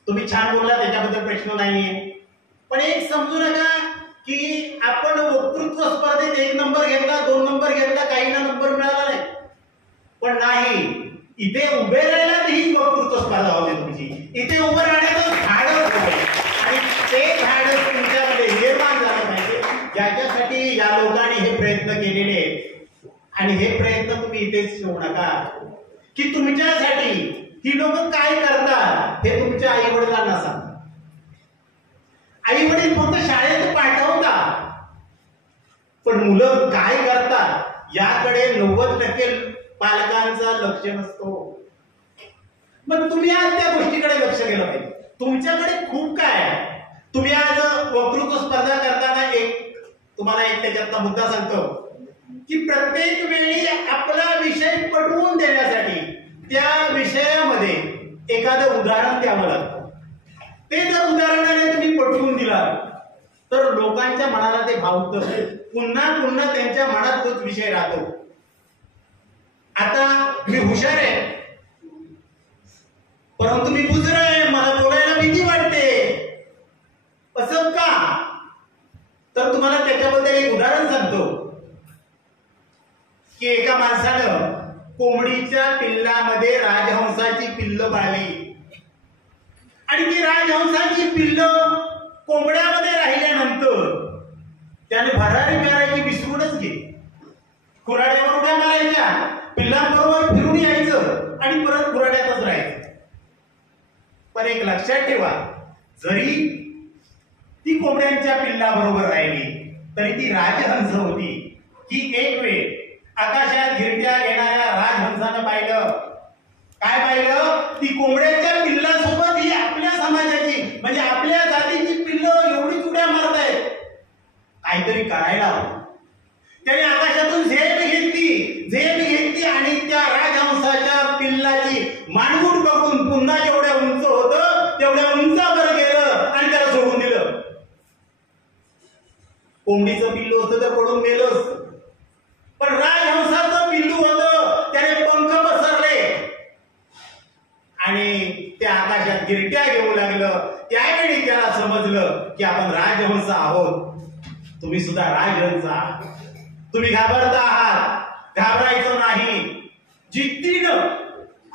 तुम्ही छान बोलला त्याच्याबद्दल प्रश्न नाहीये, पण एक समजू नका की आपण वक्तृत्व स्पर्धेत 1 नंबर घेतला, 2 नंबर घेतला, काहींना नंबर मिळाला नाही. पण नाही, इथे उभे राहायला ही वक्तृत्व स्पर्धा होती तुमची. इथे उभं राहण्याचं धाडस होतं आणि ते धाडस तुमच्यामध्ये निर्माण झालं पाहिजे, ज्याच्यासाठी या लोकांनी हे प्रयत्न केलेले आहेत. आणि हे प्रयत्न तुम्ही इथेच ठेवू नका की तुमच्यासाठी ही लोक काय करतात हे तुमच्या आई वडिलांना सांगा. आई वडील फक्त शाळेत पाठवतात, पण मुलं काय करतात याकडे 90% पालकांचा लक्ष नसतो. मग तुम्ही आज त्या गोष्टीकडे लक्ष केलं पाहिजे. तुमच्याकडे खूप काय आहे. तुम्ही आज वक्तृत्व स्पर्धा करताना तुम्हाला एक त्याच्यातला मुद्दा सांगतो की प्रत्येक वेळी आपला विषय पटवून देण्यासाठी त्या विषयामध्ये एखादं उदाहरण द्यावं लागतं. ते जर उदाहरणाने तुम्ही पटवून दिला तर लोकांच्या मनाला ते भावतं, पुन्हा पुन्हा त्यांच्या मनात तोच विषय राहतो. आता मी हुशार आहे परंतु मी बुजरा आहे, मला बोलायला भीती वाटते. असं का तर तुम्हाला त्याच्याबद्दल एक उदाहरण सांगतो की एका माणसानं कोंबडीच्या पिल्लामध्ये राजहंसाची पिल्ल पाळली आणि ती राजहंसाची पिल्ल कोंबड्यामध्ये राहिल्यानंतर त्याने भरारी मारायची विसरूनच गेली. खुराड्यावर उड्या मारायच्या, पिल्लांबरोबर फिरून यायचं आणि परत खुराड्यातच राहायचं. पण एक लक्षात ठेवा, जरी ती कोंबड्यांच्या पिल्लाबरोबर राहिली तरी ती राजहंस होती. की एक वेळ आकाशात घिरट्या घेणाऱ्या राजहंसानं पाहिलं. काय पाहिलं? ती कोंबड्याच्या पिल्लासोबत ही आपल्या समाजाची म्हणजे आपल्या जातीची पिल्लं एवढी उड्या मारतायत, काहीतरी करायला हवं. त्याने आकाशातून झेप घेतली आणि त्या राजहंसाच्या पिल्लाची मानगूट पकडून पुन्हा जेवढ्या उंच होतं तेवढ्या उंचावर गेलं आणि त्याला सोडून दिलं. कोंबडीचं पिल्लू होतं तर पडून गेलंच, पण राजहंसाचं पिल्लू होतं त्याने पंख पसरले आणि त्या आकाशात गिरट्या घेऊ लागलं. त्यावेळी त्याला समजलं की आपण राजहंस आहोत. तुम्ही सुद्धा राजहंस आहात. तुम्ही घाबरता आहात, घाबरायचं नाही. जिद्दीनं,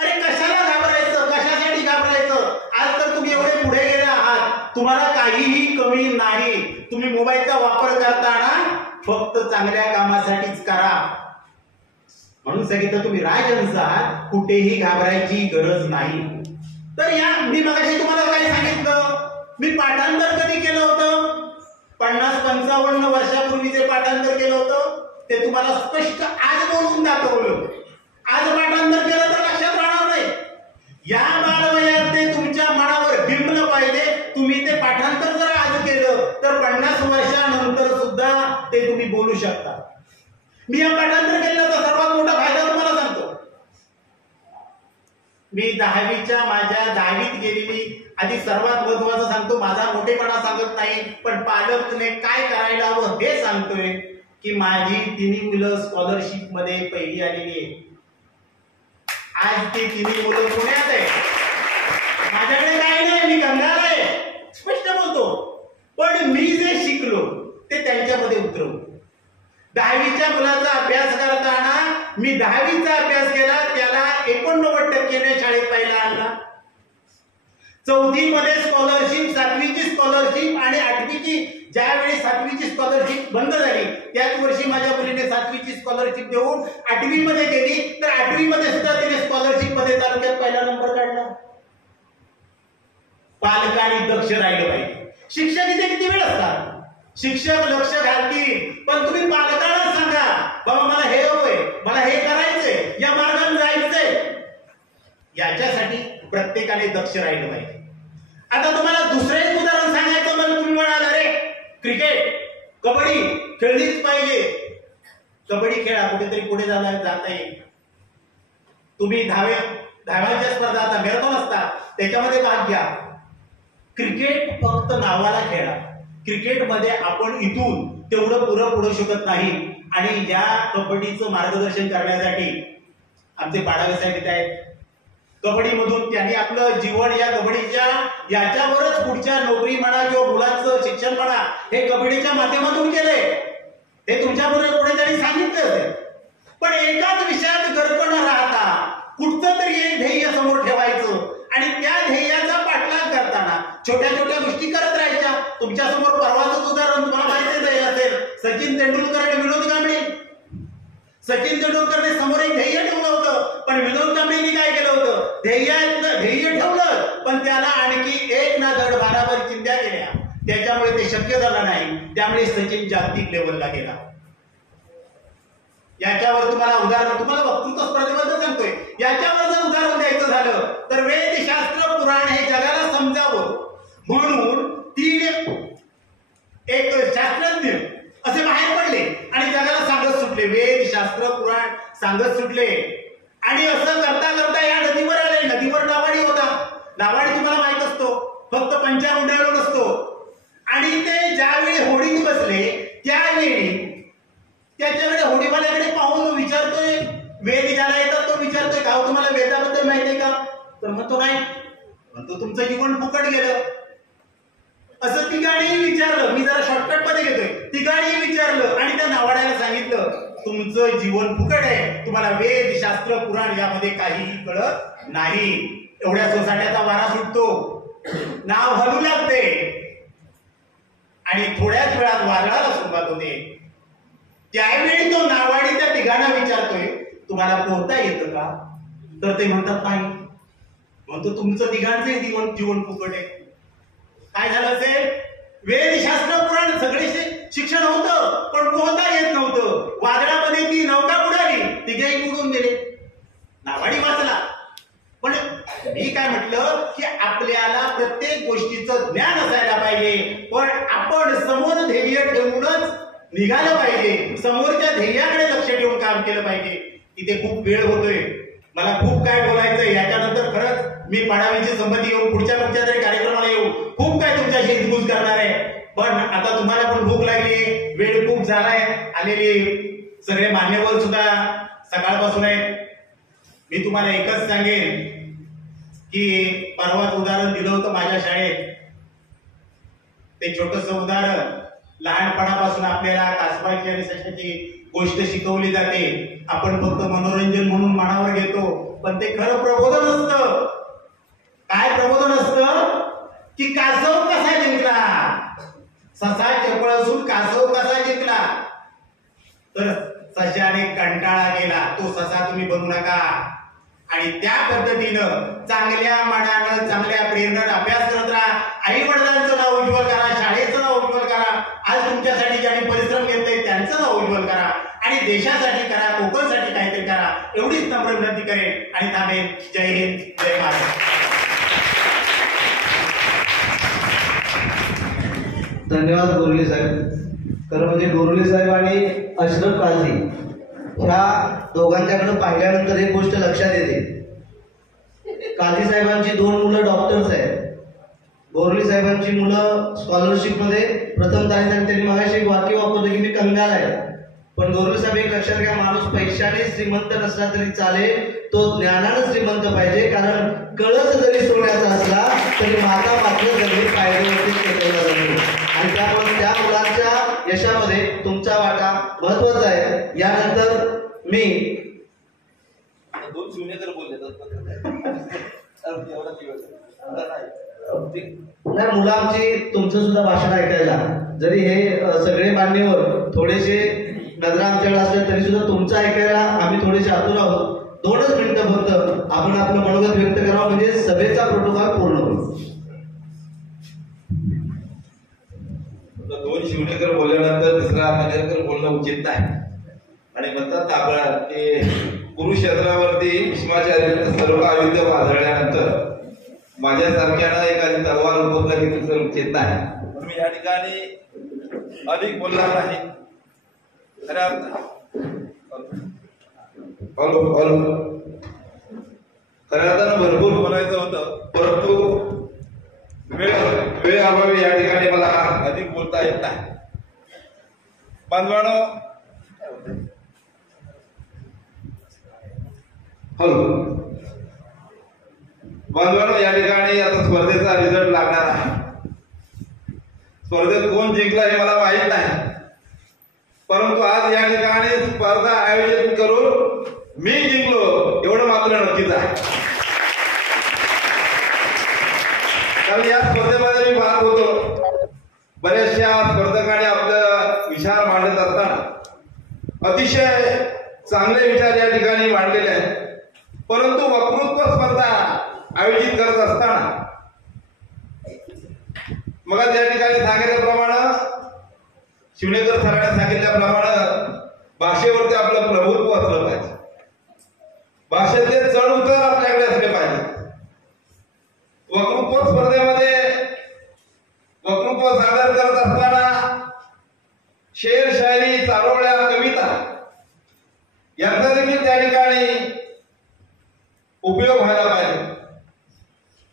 अरे कशाला घाबरायचं, कशासाठी घाबरायचं? आज तर तुम्ही एवढे पुढे गेले आहात, तुम्हाला काहीही कमी नाही. तुम्ही मोबाईलचा वापर करताना फक्त चांगल्या कामासाठीच करा. म्हणून सांगितलं तुम्ही राजहंस आहात, कुठेही घाबरायची गरज नाही. तर या मी मगाशी तुम्हाला काय सांगितलं, मी पाठांतर कधी केलं होतं? 50-55 वर्षापूर्वी जे पाठांतर केलं होतं ते तुम्हाला स्पष्ट आज बोलून दाखवलं. आज पाठांतर केलं तर लक्षात राहणार नाही. या बालवयात ते तुमच्या मनावर बिंबलं पाहिजे. तुम्ही ते पाठांतर जर आज केलं तर 50 वर्षानंतर सुद्धा ते तुम्ही बोलू शकता. मी या पाठांतर केल्याचा सर्वात मोठा फायदा तुम्हाला सांगतो. मी 10वीच्या माझ्या 10वीत गेलेली आधी सर्वात महत्वाचं सांगतो, माझा मोठेपणा सांगत नाही पण पालकने काय करायला हवं हे सांगतोय की माझी 3 मुलं स्कॉलरशिप मध्ये पहिली आलेली आहे. आज ती 3 मुलं पुण्यात आहे. माझ्याकडे काही नाही, मी गंगार आहे, स्पष्ट बोलतो. पण मी जे शिकलो ते त्यांच्यामध्ये उतरवलं. 10वीच्या मुलाचा अभ्यास करताना मी 10वीचा अभ्यास केला, त्याला 89% शाळेत पहिला आणला. 4थी मध्ये स्कॉलरशिप, 7वीची स्कॉलरशिप आणि 8वीची, ज्यावेळी 7वीची स्कॉलरशिप बंद झाली त्याच वर्षी माझ्या मुलीने 7वीची स्कॉलरशिप देऊन 8वी मध्ये गेली. तर 8वी मध्ये सुद्धा तिने स्कॉलरशिप मध्ये तालुक्यात पहिला नंबर काढला. पालकांनी दक्ष राहिलं पाहिजे. शिक्षक इथे किती वेळ असतात, शिक्षक लक्ष घालतील, पण तुम्ही पालकांना सांगा बाबा मला हे हवंय, मला हे करायचंय, या मार्गाने जायचंय. याच्यासाठी प्रत्येकाने दक्ष राहिलं पाहिजे. आता तुम्हाला दुसरं एक उदाहरण सांगायचं मला, तुम्ही म्हणाल अरे क्रिकेट, कबड्डी खेळलीच पाहिजे. कबड्डी खेळा, कुठेतरी पुढे जाता येईल. तुम्ही धावांच्या स्पर्धा आता मॅरेथॉन असतात त्याच्यामध्ये भाग घ्या. क्रिकेट फक्त नावाला खेळा. क्रिकेटमध्ये आपण इथून तेवढं पुढं पडू शकत नाही. आणि या कबड्डीचं मार्गदर्शन करण्यासाठी आमचे पाडावे साहेब इथे आहेत. कबड्डीमधून त्यांनी आपलं जीवन या कबड्डीच्या याच्यावरच पुढच्या नोकरी म्हणा किंवा मुलांचं शिक्षण म्हणा हे कबड्डीच्या माध्यमातून केलंय. हे तुमच्याबरोबर कोणी त्यांनी सांगितलं असेल. पण एकाच विषयात गर्क न राहता कुठचं तरी एक ध्येय समोर ठेवायचं आणि त्या ध्येयाचा पाठलाग करताना छोट्या छोट्या गोष्टी करत राहायच्या. तुमच्या समोर परवाचंच उदाहरण तुम्हाला माहितीच असेल, सचिन तेंडुलकर आणि विनोद कांबळे. सचिन तेंडुलकरने समोर एक ध्येय ठेवलं होतं, पण विनोद कांबळेंनी काय केलं होतं, ध्येय ठेवलं पण त्याला आणखी एक ना धड भाराभर चिंध्या केल्या. त्याच्यामुळे ते शक्य झालं नाही. त्यामुळे सचिन जागतिक लेवलला गेला. याच्यावर तुम्हाला वक्तृत्व स्पर्धेबद्दल सांगतोय. याच्यावर जर उदाहरण द्यायचं झालं तर वेदशास्त्र पुराण हे जगाला समजावं म्हणून 3 एक शास्त्रज्ञ असे बाहेर पडले आणि जगाला सांगत सुटले. वेदशास्त्र पुराण सांगत सुटले आणि असं करता करता या नदीवर आले. नदीवर नावाडी होता. नावाडी तुम्हाला माहित असतो, फक्त पंचामंडळ नसतो. आणि ते ज्यावेळी होडीत बसले त्यावेळी त्याच्याकडे होडीवाल्याकडे पाहून विचारतोय, वेद ज्याला येतात तो विचारतोय, का तुम्हाला वेदाबद्दल माहिती आहे का? तर म्हणतो नाही. म्हणतो तुमचं जीवन फुकट गेलं. असं तिघांनीही विचारलं. मी जरा शॉर्टकट मध्ये घेतोय. तिघांनीही विचारलं आणि त्या नावाड्याला सांगितलं तुमचं जीवन फुकट आहे. तुम्हाला वेद शास्त्र पुराण यामध्ये काहीही कळत नाही. एवढ्या सोसाट्याचा वारा सुटतो, नाव हलू लागते आणि थोड्याच वेळात वादळाला सुरुवात होते. त्यावेळी तो नावाडी त्या तिघांना विचारतोय तुम्हाला पोहता येतं का? तर ते म्हणतात नाही. म्हणतो तुमचं तिघांचे जीवन फुकट आहे. काय झालं असेल, वेदशास्त्र पुराण सगळे शिक्षण होतं पण पोहता येत नव्हतं. वादळामध्ये ती नौका बुडाली, तिघेही बुडून गेले. नावाडी वाचला. पण मी काय म्हटलं की आपल्याला प्रत्येक गोष्टीचं ज्ञान असायला पाहिजे, पण आपण समोर ध्येय ठेवूनच निघालं पाहिजे. समोरच्या ध्येयाकडे लक्ष ठेवून काम केलं पाहिजे. इथे खूप वेळ होतोय, मला खूप काय बोलायचंय. याच्यानंतर खरंच मी पाडावीची संमती येऊ, पुढच्या तरी कार्यक्रमाला येऊ, खूप काय तुमच्याशी हितगुज करणार आहे. पण आता तुम्हाला पण भूक लागली, वेळ खूप झालाय. आलेले सगळे मान्यवर सुद्धा सकाळपासून आहेत. मी तुम्हाला एकच सांगेन की परवाच उदाहरण दिलं होतं माझ्या शाळेत. ते छोटस उदाहरण, लहानपणापासून आपल्याला कासवाची आणि सशाची गोष्ट शिकवली जाते. आपण फक्त मनोरंजन म्हणून मनावर घेतो, पण ते खरं प्रबोधन असतं. काय प्रबोधन असतं की कासव कसा जिंकला, ससा चपळ असून कासव कसा जिंकला. तर सशाने कंटाळा केला, तो ससा तुम्ही बनू नका. आणि त्या पद्धतीनं चांगल्या मनानं चांगल्या प्रेरणेनं अभ्यास करत राहा. आई वडिलांचं नाव उज्ज्वल करा, शाळेचं नाव उज्ज्वल करा. आज तुमच्यासाठी ज्यांनी परिश्रम घेतले त्यांचं नाव उज्ज्वल करा आणि देशासाठी करा, कोकणसाठी काहीतरी करा. एवढीच नम्र विनंती करेन आणि थांबेन. जय हिंद, जय महाराष्ट्र. धन्यवाद गोरले साहेब. खरं म्हणजे गोरले साहेब आणि अशरफ काझी ह्या दोघांच्याकडे पाहिल्यानंतर एक गोष्ट लक्षात येते. काझी साहेबांची 2 मुलं डॉक्टर्स आहेत. गोरले साहेबांची मुलं स्कॉलरशिप मध्ये प्रथम तारीख. त्यांनी मगाशी एक वाक्य वापरलं की मी कंगाल आहे. पण गोरले साहेब एक लक्षात घ्या, माणूस पैशाने श्रीमंत नसला तरी चालेल, तो ज्ञानानं श्रीमंत पाहिजे. कारण कळस जरी सोन्याचा असला तरी माता मात्र जरी पायरीवरती टेकवला जातो. आणि त्यामुळे त्या मुलांच्या यशामध्ये तुमचा वाटा महत्वाचा आहे. यानंतर मी 2 शून्य बोलले नाही, मुलं आमची तुमचं सुद्धा भाषण ऐकायला, जरी हे सगळे मान्यवर थोडेसे नजरा आमच्याकडे असले तरी सुद्धा तुमचं ऐकायला आम्ही थोडेसे आतुर आहोत. 2च मिनिटं फक्त आपण आपलं मनोगत व्यक्त करावं, म्हणजे सभेचा प्रोटोकॉल पूर्ण होईल. 2 शिवनेकर बोलल्यानंतर 3रा नगरकर बोलणं उचित नाही. आणि म्हणतात आपण की कुरुक्षेत्रावरती भीष्माचार्याने सर्व आयुध बांधल्यानंतर माझ्यासारख्यानं एखादी तलवार उपवलं की तुझं उचित नाही. म्हणून मी या ठिकाणी अधिक बोलणार नाही. खऱ्या अर्थानं भरपूर बोलायचं होतं, परंतु वेळ अभावी या ठिकाणी मला अधिक बोलता येत नाही. बांधवानो, बांधवानो, या ठिकाणी आता स्पर्धेचा रिझल्ट लागणार आहे. स्पर्धेत कोण जिंकला हे मला माहित नाही, परंतु आज या ठिकाणी स्पर्धा आयोजित करून मी जिंकलो एवढं मात्र नक्कीच आहे. कारण या स्पर्धेमध्ये मी भाग होतो. बऱ्याचशा स्पर्धकांनी आपलं विचार मांडत असताना अतिशय चांगले विचार या ठिकाणी मांडलेले आहेत, परंतु वक्तृत्व स्पर्धा आयोजित करत असताना मग त्या ठिकाणी सांगितल्याप्रमाणे, शिवनेकर सरांनी सांगितल्याप्रमाणे भाषेवरती आपलं प्रभुत्व असलं पाहिजे. भाषेतले चढ उतार आपल्याकडे असले पाहिजे. वक्तृत्व स्पर्धेमध्ये वक्तृत्व सादर करत असताना शेर, शायरी, चारोळ्या, कविता यांचा देखील त्या ठिकाणी उपयोग व्हायला पाहिजे.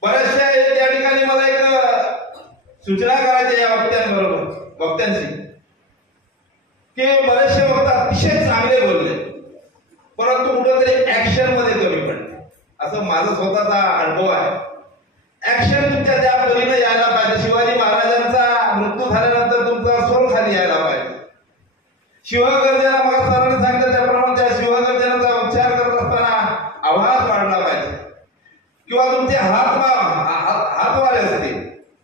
बऱ्याचशा त्या ठिकाणी मला एक सूचना करायची या वक्त्यांची, की बरेचसे वक्ते अतिशय चांगले बोलले, परंतु कुठेतरी ऍक्शन मध्ये कमी पडले. असं माझा स्वतःचा अनुभव आहे. ऍक्शन तुमच्या त्या परीने यायला पाहिजे. शिवाजी महाराजांचा मृत्यू झाल्यानंतर तुमचा स्वर खाली यायला पाहिजे. शिवगर्जना, मग सरांनी सांगितलं त्याप्रमाणे त्या शिवगर्जनाचा उच्चार करत असताना आवाज वाढला पाहिजे, किंवा तुमचे हातवारे असतील.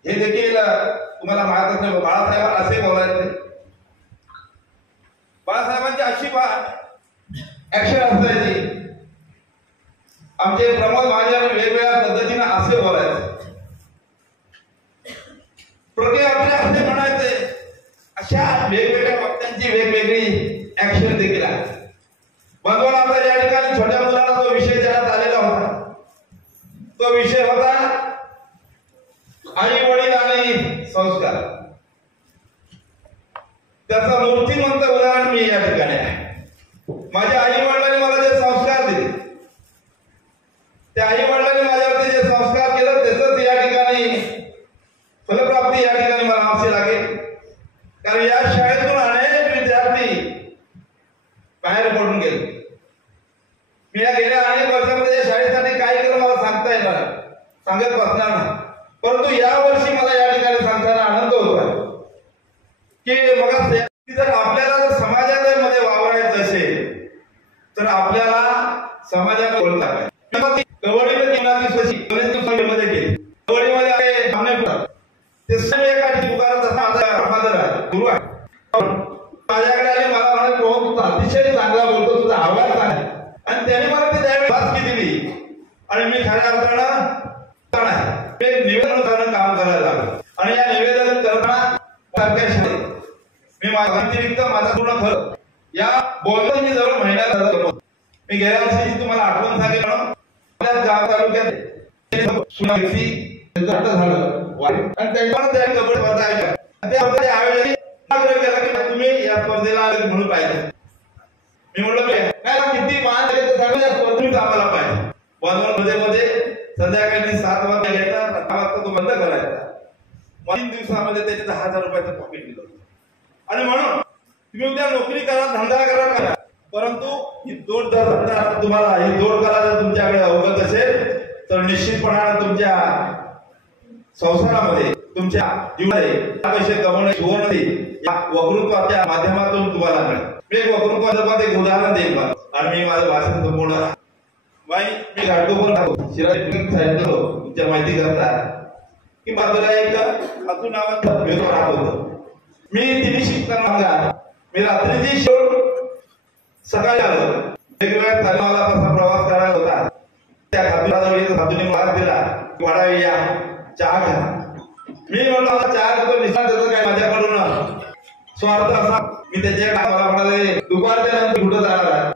हे देखील तुम्हाला माहित असणे, बाळासाहेब असे बोलायचे. बाळासाहेबांची अशी ऍक्शन असायची. आमचे प्रमोद महाजन वेगवेगळ्या पद्धतीने असे बोलायचे, प्रति आपले असे म्हणायचे. अशा वेगवेगळ्या वक्त्यांची वेगवेगळी ऍक्शन देखील आहे. बंधवांनो, आता या ठिकाणी छोट्या मुलांना जो विषय देण्यात आलेला होता, तो विषय होता आई वडील आणि संस्कार. त्याचा मूर्तिमंत उदाहरण मी या ठिकाणी आहे. माझ्या आई वडिलांनी मला जे संस्कार दिले, त्या आई वडिलांनी माझ्यावरती जे संस्कार केलं, त्याच या ठिकाणी फलप्राप्ती या ठिकाणी मला आमची लागेल. कारण या शाळेतून अनेक विद्यार्थी बाहेर पडून गेले. मी या गेल्या अनेक वर्षांमध्ये या शाळेसाठी काय केलं मला सांगता येणार, सांगत बसणार नाही. परंतु या वर्षी मला या ठिकाणी सांगताना आनंद होतोय की मग जर आपल्याला जर समाजामध्ये वावरायचं असेल तर आपल्याला समाजात बोलता पाहिजे. कबड्डीमध्ये मध्ये केली, कबड्डीमध्ये सामने पडतात. ते सगळे एका दुकानात माझा फादर आहे, गुरु आहे. माझ्याकडे आले, मला म्हणाले रोहन तुझा अतिशय चांगला बोलतो, तुझा आवाज आहे. आणि त्याने मला ते त्यावेळी बासकी दिली आणि मी खऱ्या अर्थानं निवेदन करणं काम करायला लागलो. आणि या निवेदन करताना मी माझ्या व्यतिरिक्त माझा पूर्ण खर्च या बोलतो मी जवळ महिन्याला करतो. मी गेल्या वर्षी तुम्हाला आठवण सांगेल, आपल्या गाव तालुक्यात झालं आणि त्यांच्यावर कबड्डी स्पर्धा त्या आयोजन केला की तुम्ही या स्पर्धेला म्हणून पाहिजे. मी म्हटलं किती मान या स्पर्धेत आम्हाला पाहिजे. मध्ये संध्याकाळी 7 वाजता घ्यायचा, 10 वाजता तो बंद करायचा. 3 दिवसामध्ये त्याचे 10,000 रुपयाचं प्रॉफिट दिलं. आणि म्हणून तुम्ही उद्या नोकरी करा, धंदा करा, परंतु ही जोड धंदा तुम्हाला ही जोड करा जर तुमच्याकडे अवगत असेल तर निश्चितपणाने तुमच्या संसारामध्ये, तुमच्या जीवनात पैसे कमवणे सुवर्ण या वक्तृत्वाच्या माध्यमातून तुम्हाला मिळेल. मी एक वक्तृत्वाचं एक उदाहरण देईल आणि मी माझं भाषण संपवणार. मी घाटकोपर शिराज तुमच्या माहिती करता की बाजूला एक अतू नावाचा वेगळं राहत होतो. मी तिने शिकताना मी रात्रीची सकाळी आलो. वेगवेगळ्या तालुक्याला कसा प्रवास करायला होता. त्या खातूने मार्ग दिला की वाढावी या चहा घ्या. मी म्हणलो चहा देतो, निशाण देतो, काय माझ्याकडून स्वार्थ असा. मी त्याच्या मला म्हणाले दुपारच्या नंतर कुठं जाणार आहे.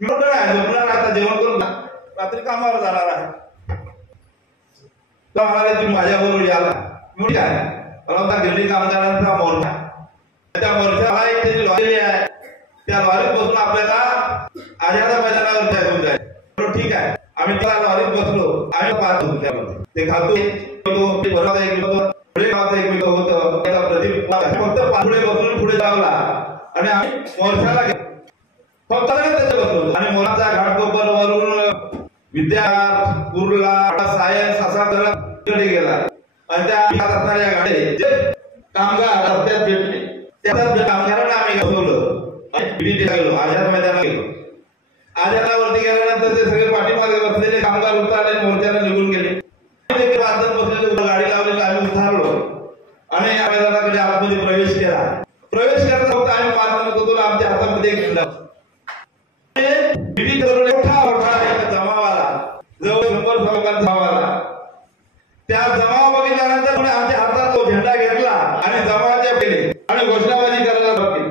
मी म्हटलं नाही, झोपणार आता, जेवण करून रात्री कामावर जाणार आहे. तर म्हणाले तुम्ही माझ्याबरोबर याला. मी काय मला दिल्ली कामगारांचा मोर्चा, त्या मोर्चाला एक त्याची लॉरी आहे, त्या लॉरीत बसून आपल्याला आझादा मैदानावर जायचं जाईल. ठीक आहे, आम्ही त्याला लॉरीत बसलो, आम्ही पाहत होतो त्यामध्ये ते खातो ते बरोबर एक पुढे गावचं एक होतं त्याला प्रदीप फक्त पुढे बसून पुढे लावला आणि आम्ही मोर्चाला गेलो फक्त त्याच्या बसलो आणि मोराचा घाटकोपर वरून विद्यार्थी कुर्ला सायन्स असा तिकडे गेला आणि त्या असणाऱ्या गाड्या जे कामगार रस्त्यात भेटले त्याच्यात कामगारांना आम्ही बसवलं गेलो आझाद मैदानात गेलो. आझादावरती गेल्यानंतर ते सगळे पाठीमागे बसलेले कामगार उतरले मोर्चाला निघून गेले. बसलेले गाडी लावलेली आम्ही उतरलो आणि या मैदानाकडे आतमध्ये प्रवेश केला. प्रवेश करता होता आम्ही पाहत होतो आमच्या हातामध्ये एक झेंडा मोठा जमावाला जवळ 100 लोकांचा जमावाला. त्या जमाव बघितल्यानंतर आमच्या हातात तो झेंडा घेतला आणि जमावाच्या केले आणि घोषणाबाजी करायला बघितली.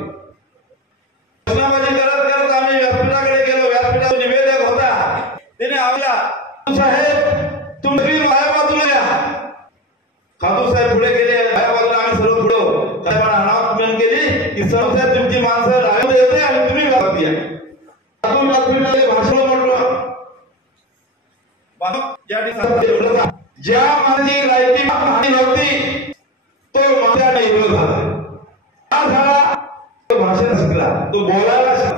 घोषणाबाजी करत करत आम्ही व्यासपीठाकडे गेलो. व्यासपीठाचा निवेदक होता त्याने आम्हाला साहेब तुम्ही माझ्या बाजूला या. खातू साहेब पुढे गेले माझ्या बाजूला आम्ही सर्व पुढे अनाउन्समेंट केली की सर्व साहेब तुमची माणसं राहायला येते आणि तुम्ही व्यापी आहे. भाषण म्हटलं ज्या माणसाची लायकी नव्हती तो माझ्या विरोध झाला तो भाषण शिकला तो बोलायला शिकला.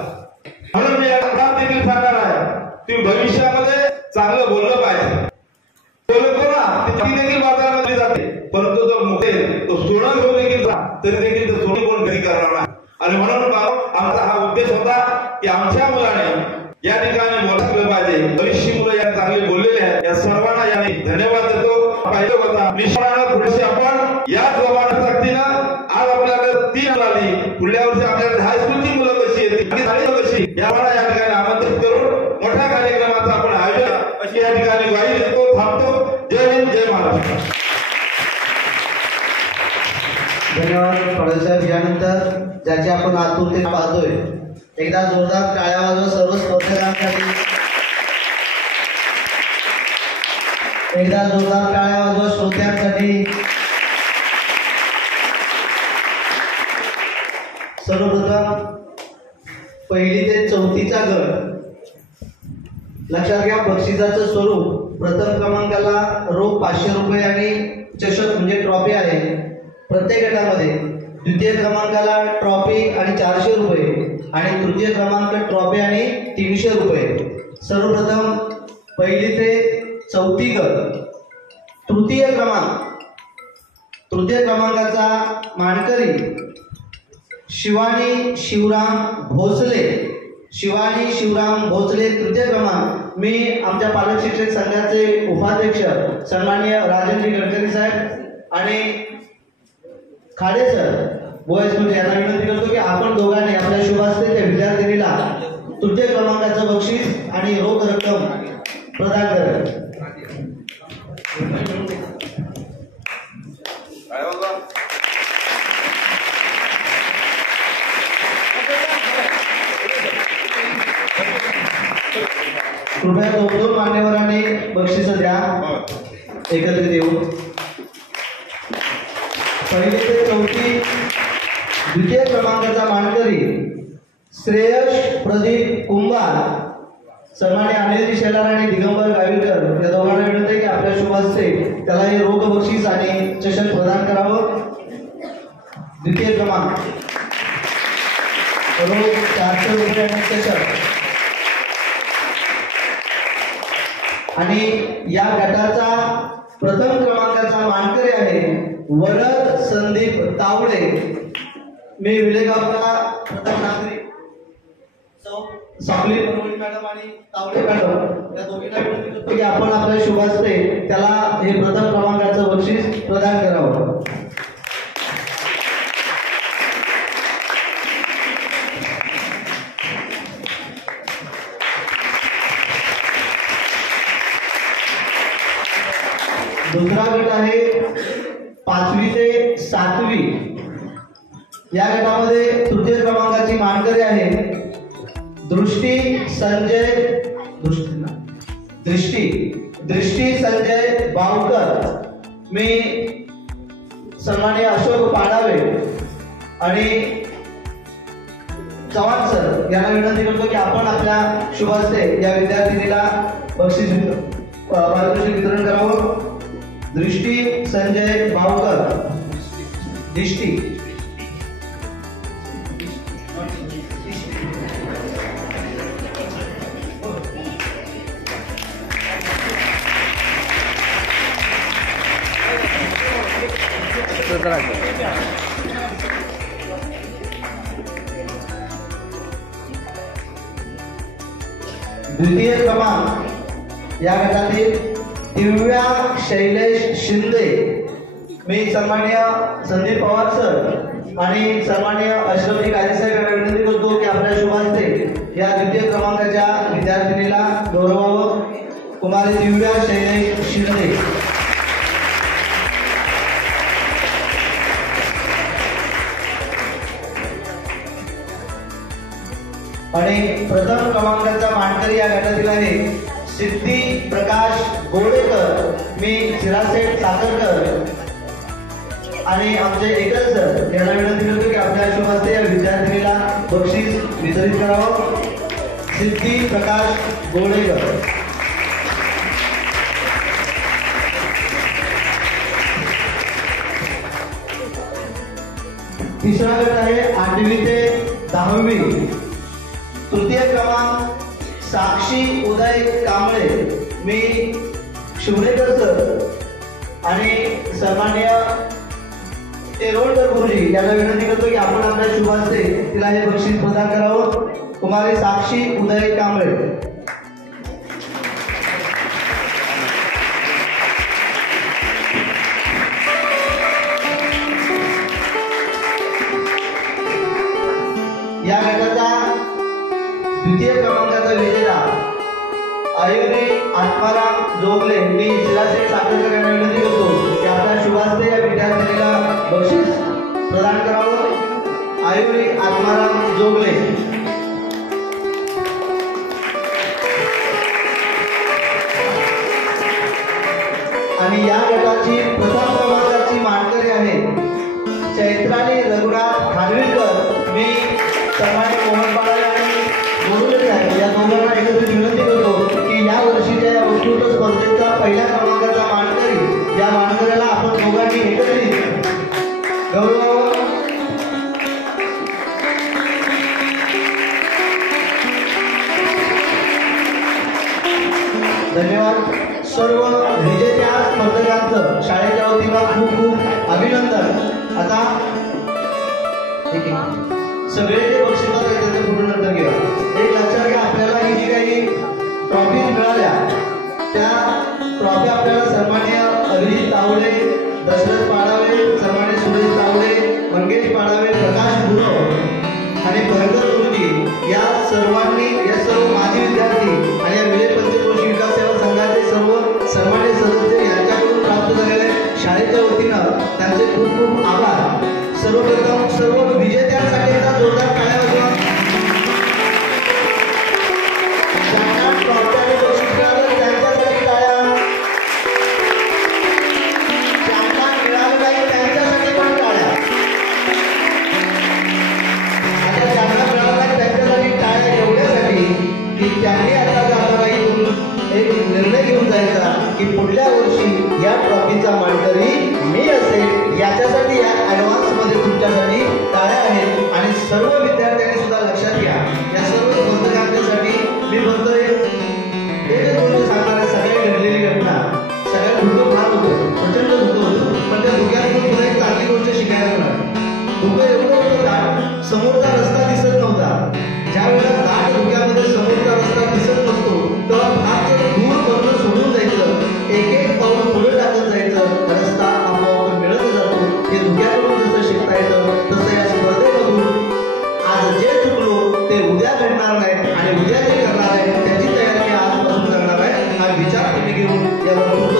म्हणून मी आता देखील सांगणार आहे की भविष्यामध्ये चांगलं बोललं पाहिजे. बोलतो ना ती देखील बाजारामध्ये जाते परंतु जो मुकेल तो सोनं घेऊन देखील जा तरी देखील तो सोनं कोण घरी करणार नाही. आणि म्हणून आमचा हा उद्देश होता की आमच्या मुलाने या ठिकाणी बोलायला पाहिजे. बरीचशी मुलं या चांगले बोललेले आहेत. या सर्वांना याने धन्यवाद देतो. पाहिजे होता निश्चितपणे पुढे आपण या जमान्याच्या शक्तीनं आज आपल्याकडे 3 आली. पुढल्या वर्षी आपल्याकडे हायस्कूलची मुलं कशी येतील कशी याला या ठिकाणी आमंत्रित करून मोठ्या कार्यक्रमाचं आपण आयोजन अशी या ठिकाणी ग्वाही देतो. थांबतो. जय हिंद जय महाराष्ट्र. धन्यवाद पडोल साहेब. यानंतर ज्याची आपण आतुरतेने पाहतोय एकदा जोरदार टाळ्या वाजवा सर्व स्पर्धकांसाठी. एकदा जोरदार टाळ्या वाजवा श्रोत्यांसाठी. सर्वप्रथम 1ली ते 4थीचा गट लक्षात घ्या. बक्षिसाचं स्वरूप प्रथम क्रमांकाला रोख 500 रुपये आणि चषक म्हणजे ट्रॉफी आहे प्रत्येक गटामध्ये. द्वितीय क्रमांकाला ट्रॉफी आणि 400 रुपये आणि तृतीय क्रमांक ट्रॉफी आणि 300 रुपये. सर्वप्रथम 1ली ते 4थी गट. तृतीय क्रमांकाचा मानकरी शिवानी शिवराम भोसले. शिवानी शिवराम भोसले तृतीय क्रमांक. मी आमच्या पालक शिक्षक संघाचे उपाध्यक्ष सन्माननीय राजनजी गडकरी साहेब आणि खाडे सर बोयस्कूल यांना विनंती करतो की आपण दोघांनी आपल्या शुभास्ते त्या विद्यार्थिनीला तृतीय क्रमांकाचं बक्षीस आणि रोख रक्कम प्रदान करावी. कृपया 2 मान्यवरांनी बक्षीस द्या एकत्रित येऊन. 1ली ते 4थी द्वितीय क्रमांकाचा मानकरी श्रेयश प्रदीप कुंभार. सन्माननीय अनिलजी शेलार आणि दिगंबर गावीकर या दोघांना विनंती की आपल्या शुभ हस्ते त्याला हे रोख बक्षीस आणि चषक प्रदान करावं. द्वितीय क्रमांक रोख 400 रुपये आणि चषक. आणि या गटाचा प्रथम क्रमांकाचा मानकरी आहे वरद संदीप तावडे. मी विलेगावचा प्रथम नागरिक सावली बनवली मॅडम आणि तावडे मॅडम या दोघींना विनंती करतो की आपण आपल्या शुभ हस्ते त्याला हे प्रथम क्रमांकाचं बक्षीस प्रदान करावं. दुसरा गट आहे 5वी ते 7वी. या गटामध्ये तृतीय क्रमांकाची मानकरी आहे दृष्टी संजय बावकर. मी सन्माननीय अशोक पाडावे आणि चव्हाण सर यांना विनंती करतो की आपण आपल्या शुभ हस्ते या विद्यार्थिनीला पारितोषिक वितरण करावं. दृष्टी संजय भावकर. दृष्टी. द्वितीय क्रमांक या गटातील दिव्या शैलेश शिंदे. मी सन्माननीय संदीप पवार सर आणि सन्माननीय अश्रफजी काळे साहेब यांना विनंती करतो की आपल्या शुभ हस्ते या द्वितीय क्रमांकाच्या विद्यार्थिनीला गौरवावं. कुमारी दिव्या शैलेश शिंदे. आणि प्रथम क्रमांकाचा मानकरी या गटातील आहे सिद्धी प्रकाश गोडेकर. मी शिरासेठ साखरकर आणि आमचे एकल सर यांना विनंती करतो की आपल्या शुभ हस्ते या विद्यार्थिनीला बक्षीस वितरित करावं. सिद्धी प्रकाश गोडेकर. तिसरा गट आहे 8वी ते 10वी. तृतीय क्रमांक साक्षी उदय कांबळे. मी शिवनेकर सर आणि सन्माननीय तेरोडकर गुरुजी यांना विनंती करतो की आपण आपल्या शुभ हस्ते तिला हे बक्षीस प्रदान करावं. कुमारी साक्षी उदय कांबळे. या गटाचा द्वितीय क्रमांकाचा विजेता आयुरी आत्माराम जोगले. मी शिरासेठ साखरकर यांना विनंती करतो की आपल्या शुभ हस्ते या विद्यार्थिनीला बक्षीस प्रदान करावं. आयुरी आत्माराम जोगले. आणि या गटाची प्रथम क्रमांकाची मानकरी आहे चैत्राली रघुनाथ खानविलकर. मी सन्माननीय मोहन पाडाळे आणि मोरुले साहेब या दोघांना एकत्रित विनंती करतो की या वर्षीच्या या उत्कृष्ट स्पर्धेचा पहिल्या क्रमांकाचा मानकरी या मानकऱ्याला आपण दोघांनी एकत्रित गौरवावं. धन्यवाद. सर्व विजेत्या स्पर्धकांचं शाळेच्या वतीनं खूप खूप अभिनंदन. आता सगळे जे बक्षीस आहेत त्याचे फोटो नंतर घेऊया. एक लक्षात घ्या, आपल्याला ही जी काही ट्रॉफी मिळाल्या त्या ट्रॉफी आपल्याला सन्माननीय अभिजित तावडे, दशरथ पाडावे, सन्माननीय सुरेश तावडे, मंगेश पाडावे, प्रकाश गुरव आणि भरकर गुरुजी या सर्वांनी, या सर्व माजी विद्यार्थी आणि या विजय पंचक्रोशी विकास सेवा संघाचे सर्व सन्मान्य सदस्य यांच्याकडून प्राप्त झालेले शाळेच्या वतीनं त्यांचे खूप खूप आभार. सर्वप्रथम सर्व विजेत्यांसाठीचा जोरदार टाळ्या वाजवा. ज्यांना ट्रॉफी बक्षीस मिळालं त्यांच्यासाठी टाळ्या. ज्यांना मिळालं नाही त्यांच्यासाठी पण टाळ्या. आता ज्यांना मिळालं नाही त्यांच्यासाठी टाळ्या एवढ्यासाठी की त्यांनी आता जाताना एक निर्णय घेऊन जायचा की पुढल्या वर्षी या ट्रॉफीचा मानकरी मी असेल. याच्यासाठी या ऍडव्हान्स मध्ये तुमच्यासाठी टाळ्या आहेत. आणि सर्व विद्यार्थ्यांनी सुद्धा लक्षात घ्या, या सर्व स्पर्धकांच्यासाठी मी फक्त एक गोष्ट सांगणार आहे. सगळ्यात घडलेली घटना, सगळ्यात धुकं फार होतं, प्रचंड धुकं होतं, पण त्या धुक्यातून तुला एक चांगली गोष्ट शिकायला मिळाली. धुकं एवढं होतं दाट, समोरचा रस्ता दिसत नव्हता. ज्या वेळेला दाट धुक्यामध्ये समोरचा रस्ता दिसत नसतो तेव्हा फार दूर करून सोडून जायचं, एक एक पाऊल पुढे टाकत जायचं, रस्ता आपोआप मिळत जातो. हे धुक्याकडून जसं शिकता येतं तसं या स्पर्धेमधून आज जे चुकलो ते उद्या घडणार नाही आणि उद्या जे करणार आहे त्याची तयारी आजपासून करणार आहे. हा विचार तुम्ही घेऊन यावर